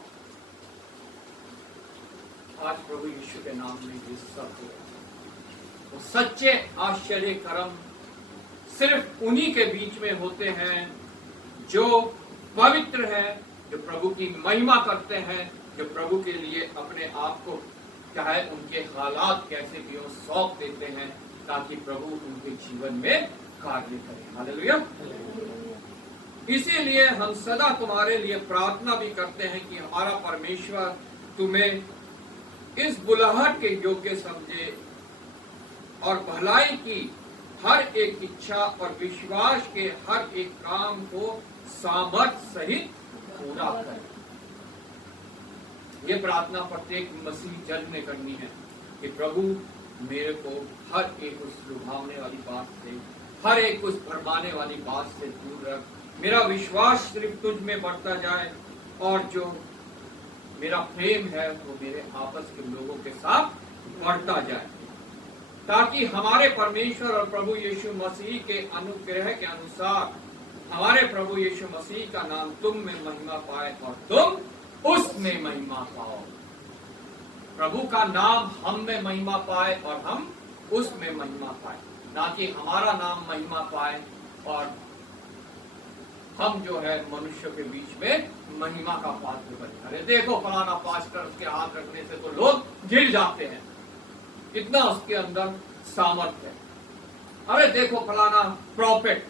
आज प्रभु यीशु के नाम में ये सब हो, वो सच्चे आश्चर्य कर्म सिर्फ उन्हीं के बीच में होते हैं जो पवित्र है, जो प्रभु की महिमा करते हैं, जो प्रभु के लिए अपने आप को चाहे उनके हालात कैसे भी हो सौंप देते हैं, ताकि प्रभु उनके जीवन में कार्य करें। हालेलुया। इसीलिए हम सदा तुम्हारे लिए प्रार्थना भी करते हैं कि हमारा परमेश्वर तुम्हें इस बुलाहट के योग्य समझे और भलाई की हर एक इच्छा और विश्वास के हर एक काम को सामर्थ्य सहित पूरा करे। ये प्रार्थना प्रत्येक मसीह जन ने करनी है कि प्रभु मेरे को हर एक उस लुभावने वाली बात से, हर एक उस भरमाने वाली बात से दूर रख। मेरा विश्वास सिर्फ तुझ में बढ़ता जाए और जो मेरा प्रेम है वो मेरे आपस के लोगों के साथ बढ़ता जाए, ताकि हमारे परमेश्वर और प्रभु यीशु मसीह के अनुग्रह के अनुसार हमारे प्रभु यीशु मसीह का नाम तुम में महिमा पाए और तुम उसमें महिमा पाओ। प्रभु का नाम हम में महिमा पाए और हम उसमें महिमा पाए, ना कि हमारा नाम महिमा पाए और हम जो है मनुष्य के बीच में महिमा का पात्र बने। अरे देखो फलाना पास्टर, उसके हाथ रखने से तो लोग गिर जाते हैं, इतना उसके अंदर सामर्थ्य है। अरे देखो फलाना प्रॉफिट,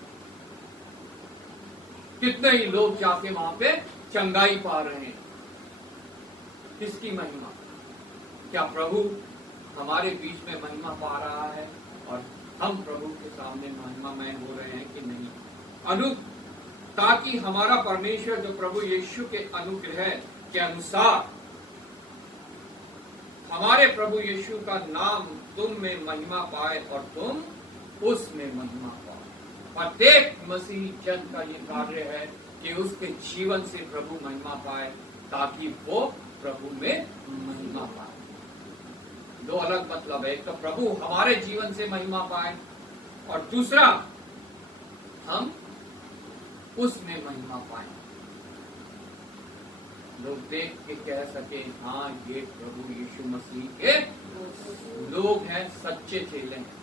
कितने ही लोग जाके वहां पे चंगाई पा रहे हैं। किसकी महिमा? क्या प्रभु हमारे बीच में महिमा पा रहा है और हम प्रभु के सामने महिमामय हो रहे हैं कि नहीं? ताकि हमारा परमेश्वर जो प्रभु यीशु के अनुग्रह के अनुसार हमारे प्रभु यीशु का नाम तुम में महिमा पाए और तुम उसमें महिमा पाओ। प्रत्येक मसीह जन का ये कार्य है कि उसके जीवन से प्रभु महिमा पाए, ताकि वो प्रभु में महिमा पाए। दो अलग मतलब है, एक तो प्रभु हमारे जीवन से महिमा पाए और दूसरा हम उसमें महिमा पाए। लोग देख के कह सके हाँ ये प्रभु यीशु मसीह के लोग हैं, सच्चे चेले हैं,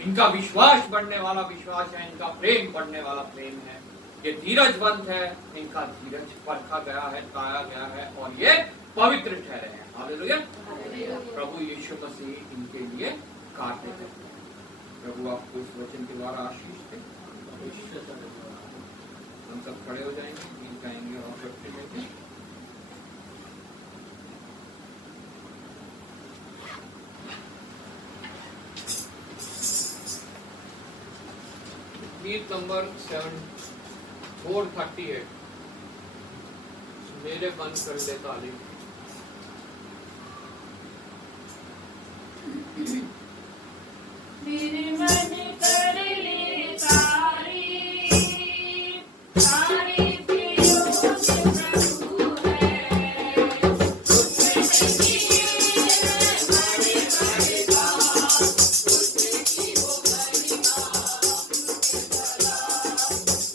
इनका विश्वास बढ़ने वाला विश्वास है, इनका प्रेम बढ़ने वाला प्रेम है, ये धीरजवंत है, इनका धीरज परखा गया है, ताया गया है और ये पवित्र ठहरे हैं। हालेलुया। प्रभु यीशु मसीह इनके लिए कार्य करते हैं। प्रभु आपको इस वचन के द्वारा आशीष दे। हम सब खड़े हो जाएंगे, गीत गाएंगे और प्रभु में गीत नंबर 438 मेरे मन कर ले ताली। मेरे मन कर ले तारीफ, तारीफ के योग्य प्रभु है, उसने किए बड़े बड़े काम, उसने की वो महिमा,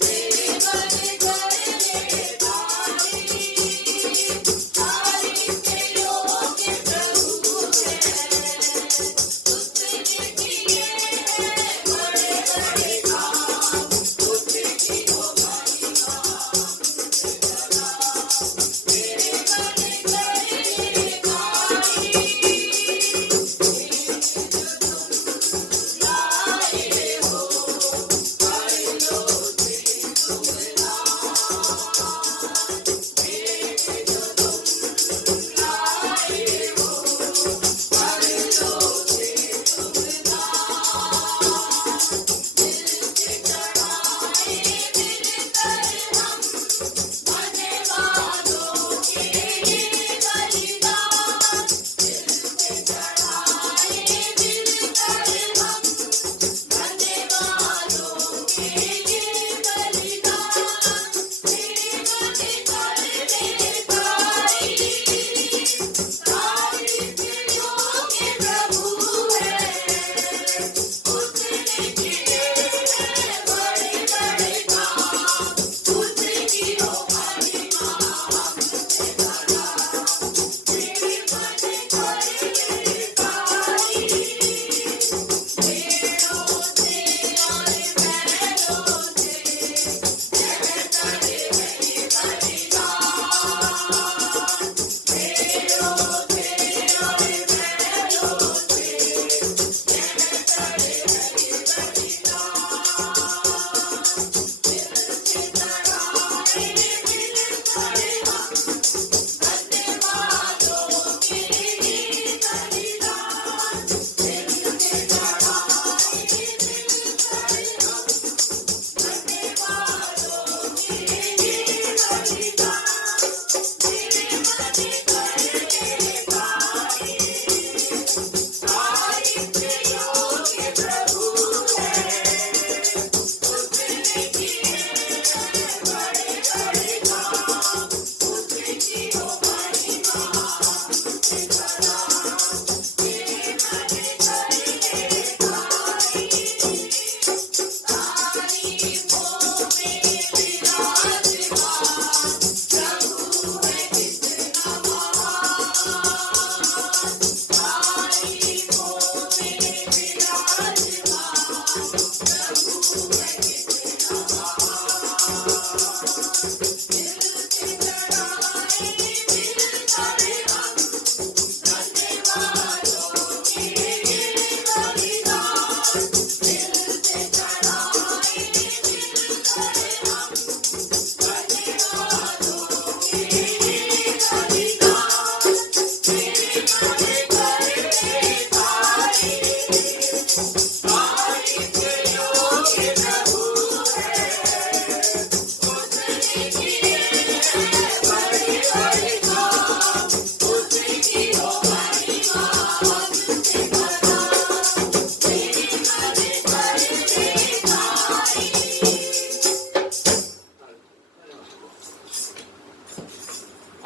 मेरे मन कर ले तारीफ, तारीफ के योग्य प्रभु है, उसने किए बड़े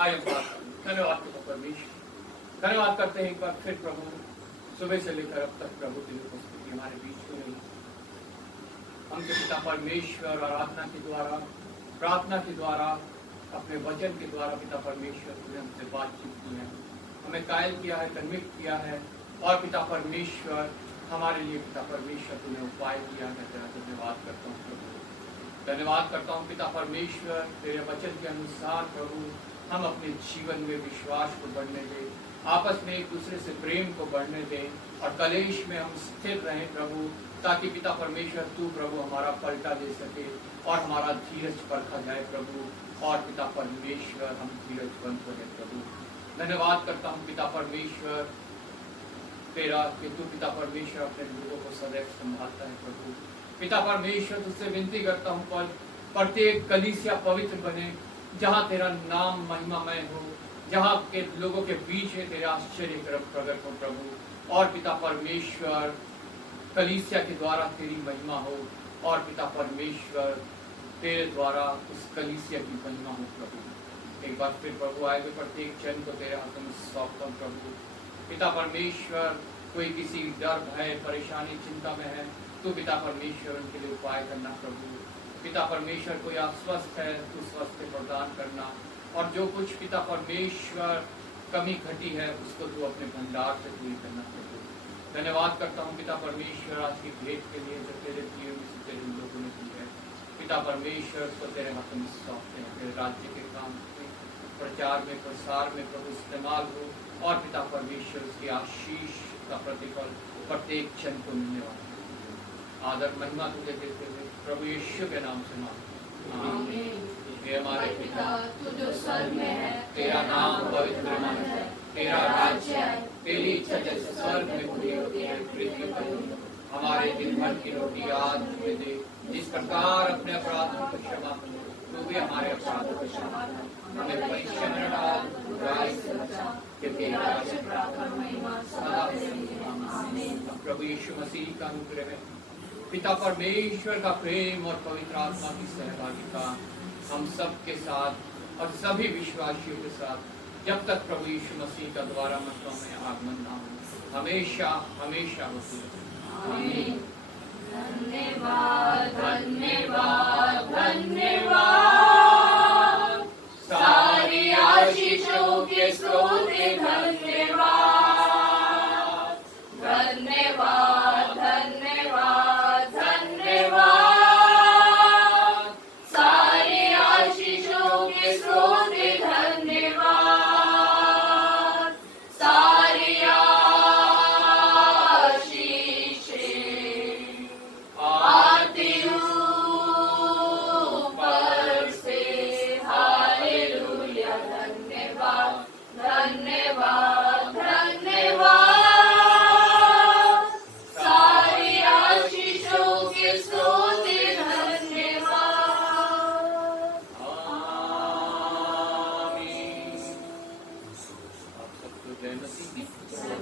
आइए प्रार्थना। धन्यवाद पिता परमेश्वर, धन्यवाद करते हैं एक बार फिर प्रभु, सुबह से लेकर अब तक प्रभु की उपस्थिति हमारे बीच में रही। हमसे पिता परमेश्वर आराधना के द्वारा, प्रार्थना के द्वारा, अपने वचन के द्वारा पिता परमेश्वर तूने हमसे बातचीत की है, हमें कायल किया है, कन्विक्ट किया है, और पिता परमेश्वर हमारे लिए पिता परमेश्वर तूने उपाय किया है। तेरा धन्यवाद करता हूँ प्रभु, धन्यवाद करता हूँ पिता परमेश्वर, तेरे वचन के अनुसार प्रभु हम अपने जीवन में विश्वास को बढ़ने दें, आपस में एक दूसरे से प्रेम को बढ़ने दें, और कलेश में हम स्थिर रहें प्रभु, ताकि पिता परमेश्वर तू प्रभु हमारा पलटा दे सके और हमारा धीरज परखा जाए प्रभु, और पिता परमेश्वर हम धीरजवंत बने प्रभु। धन्यवाद करता हूँ पिता परमेश्वर तेरा कि तू पिता परमेश्वर अपने लोगों को सदैव संभालता है प्रभु। पिता परमेश्वर तुझसे विनती करता हूँ पर प्रत्येक कलीसिया पवित्र बने, जहाँ तेरा नाम महिमामय हो, जहाँ के लोगों के बीच में तेरे आश्चर्य कर्म प्रकट हो प्रभु, और पिता परमेश्वर कलीसिया के द्वारा तेरी महिमा हो, और पिता परमेश्वर तेरे द्वारा उस कलीसिया की महिमा हो प्रभु। एक बार फिर प्रभु आए हुए प्रत्येक जन को तेरे हाथों में सौंपता हूं प्रभु। पिता परमेश्वर कोई किसी डर, भय, परेशानी, चिंता में है, तो पिता परमेश्वर उनके लिए उपाय करना प्रभु। पिता परमेश्वर कोई अस्वस्थ है तो स्वास्थ्य प्रदान करना, और जो कुछ पिता परमेश्वर कमी घटी है उसको तू अपने भंडार से पूरी करना प्रभु। धन्यवाद करता हूँ पिता परमेश्वर आज की भेंट के लिए जो तेरे दिए में से तेरे लोगों ने दी है। पिता परमेश्वर उसको तेरे हाथों में सौंपते हैं, तेरे राज्य के काम में, प्रचार में, प्रसार में प्रभु इस्तेमाल हो, और पिता परमेश्वर उसकी आशीष का प्रतिफल प्रत्येक जन को मिलने वाला है। आदर महिमा तुझे देते हुए प्रभु यीशु के नाम से मांगते हैं, आमीन। हे हमारे पिता तू जो स्वर्ग में है, तेरा नाम पवित्र माना जाए, तेरा राज्य आए, तेरी इच्छा जैसे स्वर्ग में पूरी होती है पृथ्वी पर भी। हमारे दिन भर की रोटी आज हमें दे, जिस प्रकार अपने अपराधों को क्षमा कर तू भी हमारे अपराधों को क्षमा कर, हमें परीक्षा में न डाल, बुराई से बचा, क्योंकि राज्य, प्रभु महिमा सदा आमीन। प्रभु यीशु मसीह का अनुग्रह में, पिता परमेश्वर का प्रेम और पवित्र आत्मा की सहभागिता हम सब के साथ और सभी विश्वासियों के साथ जब तक प्रभु यीशु मसीह का द्वारा मतों में आगमन ना हो, हमेशा हमेशा होती है। आमीन। धन्यवाद धन्यवाद धन्यवाद, सारी आशीषों के स्रोत धन्यवाद। धन्यवाद धन्यवाद धन्यवाद, सारी आशीषों के स्रोत धन्यवाद। सारी आशीषें आती ऊपर से, हालेलुया। धन्यवाद धन्यवाद धन्यवाद, सारी आशीषों के स्रोत धन्यवाद। आमीन। आप सबको जय मसीह की। जय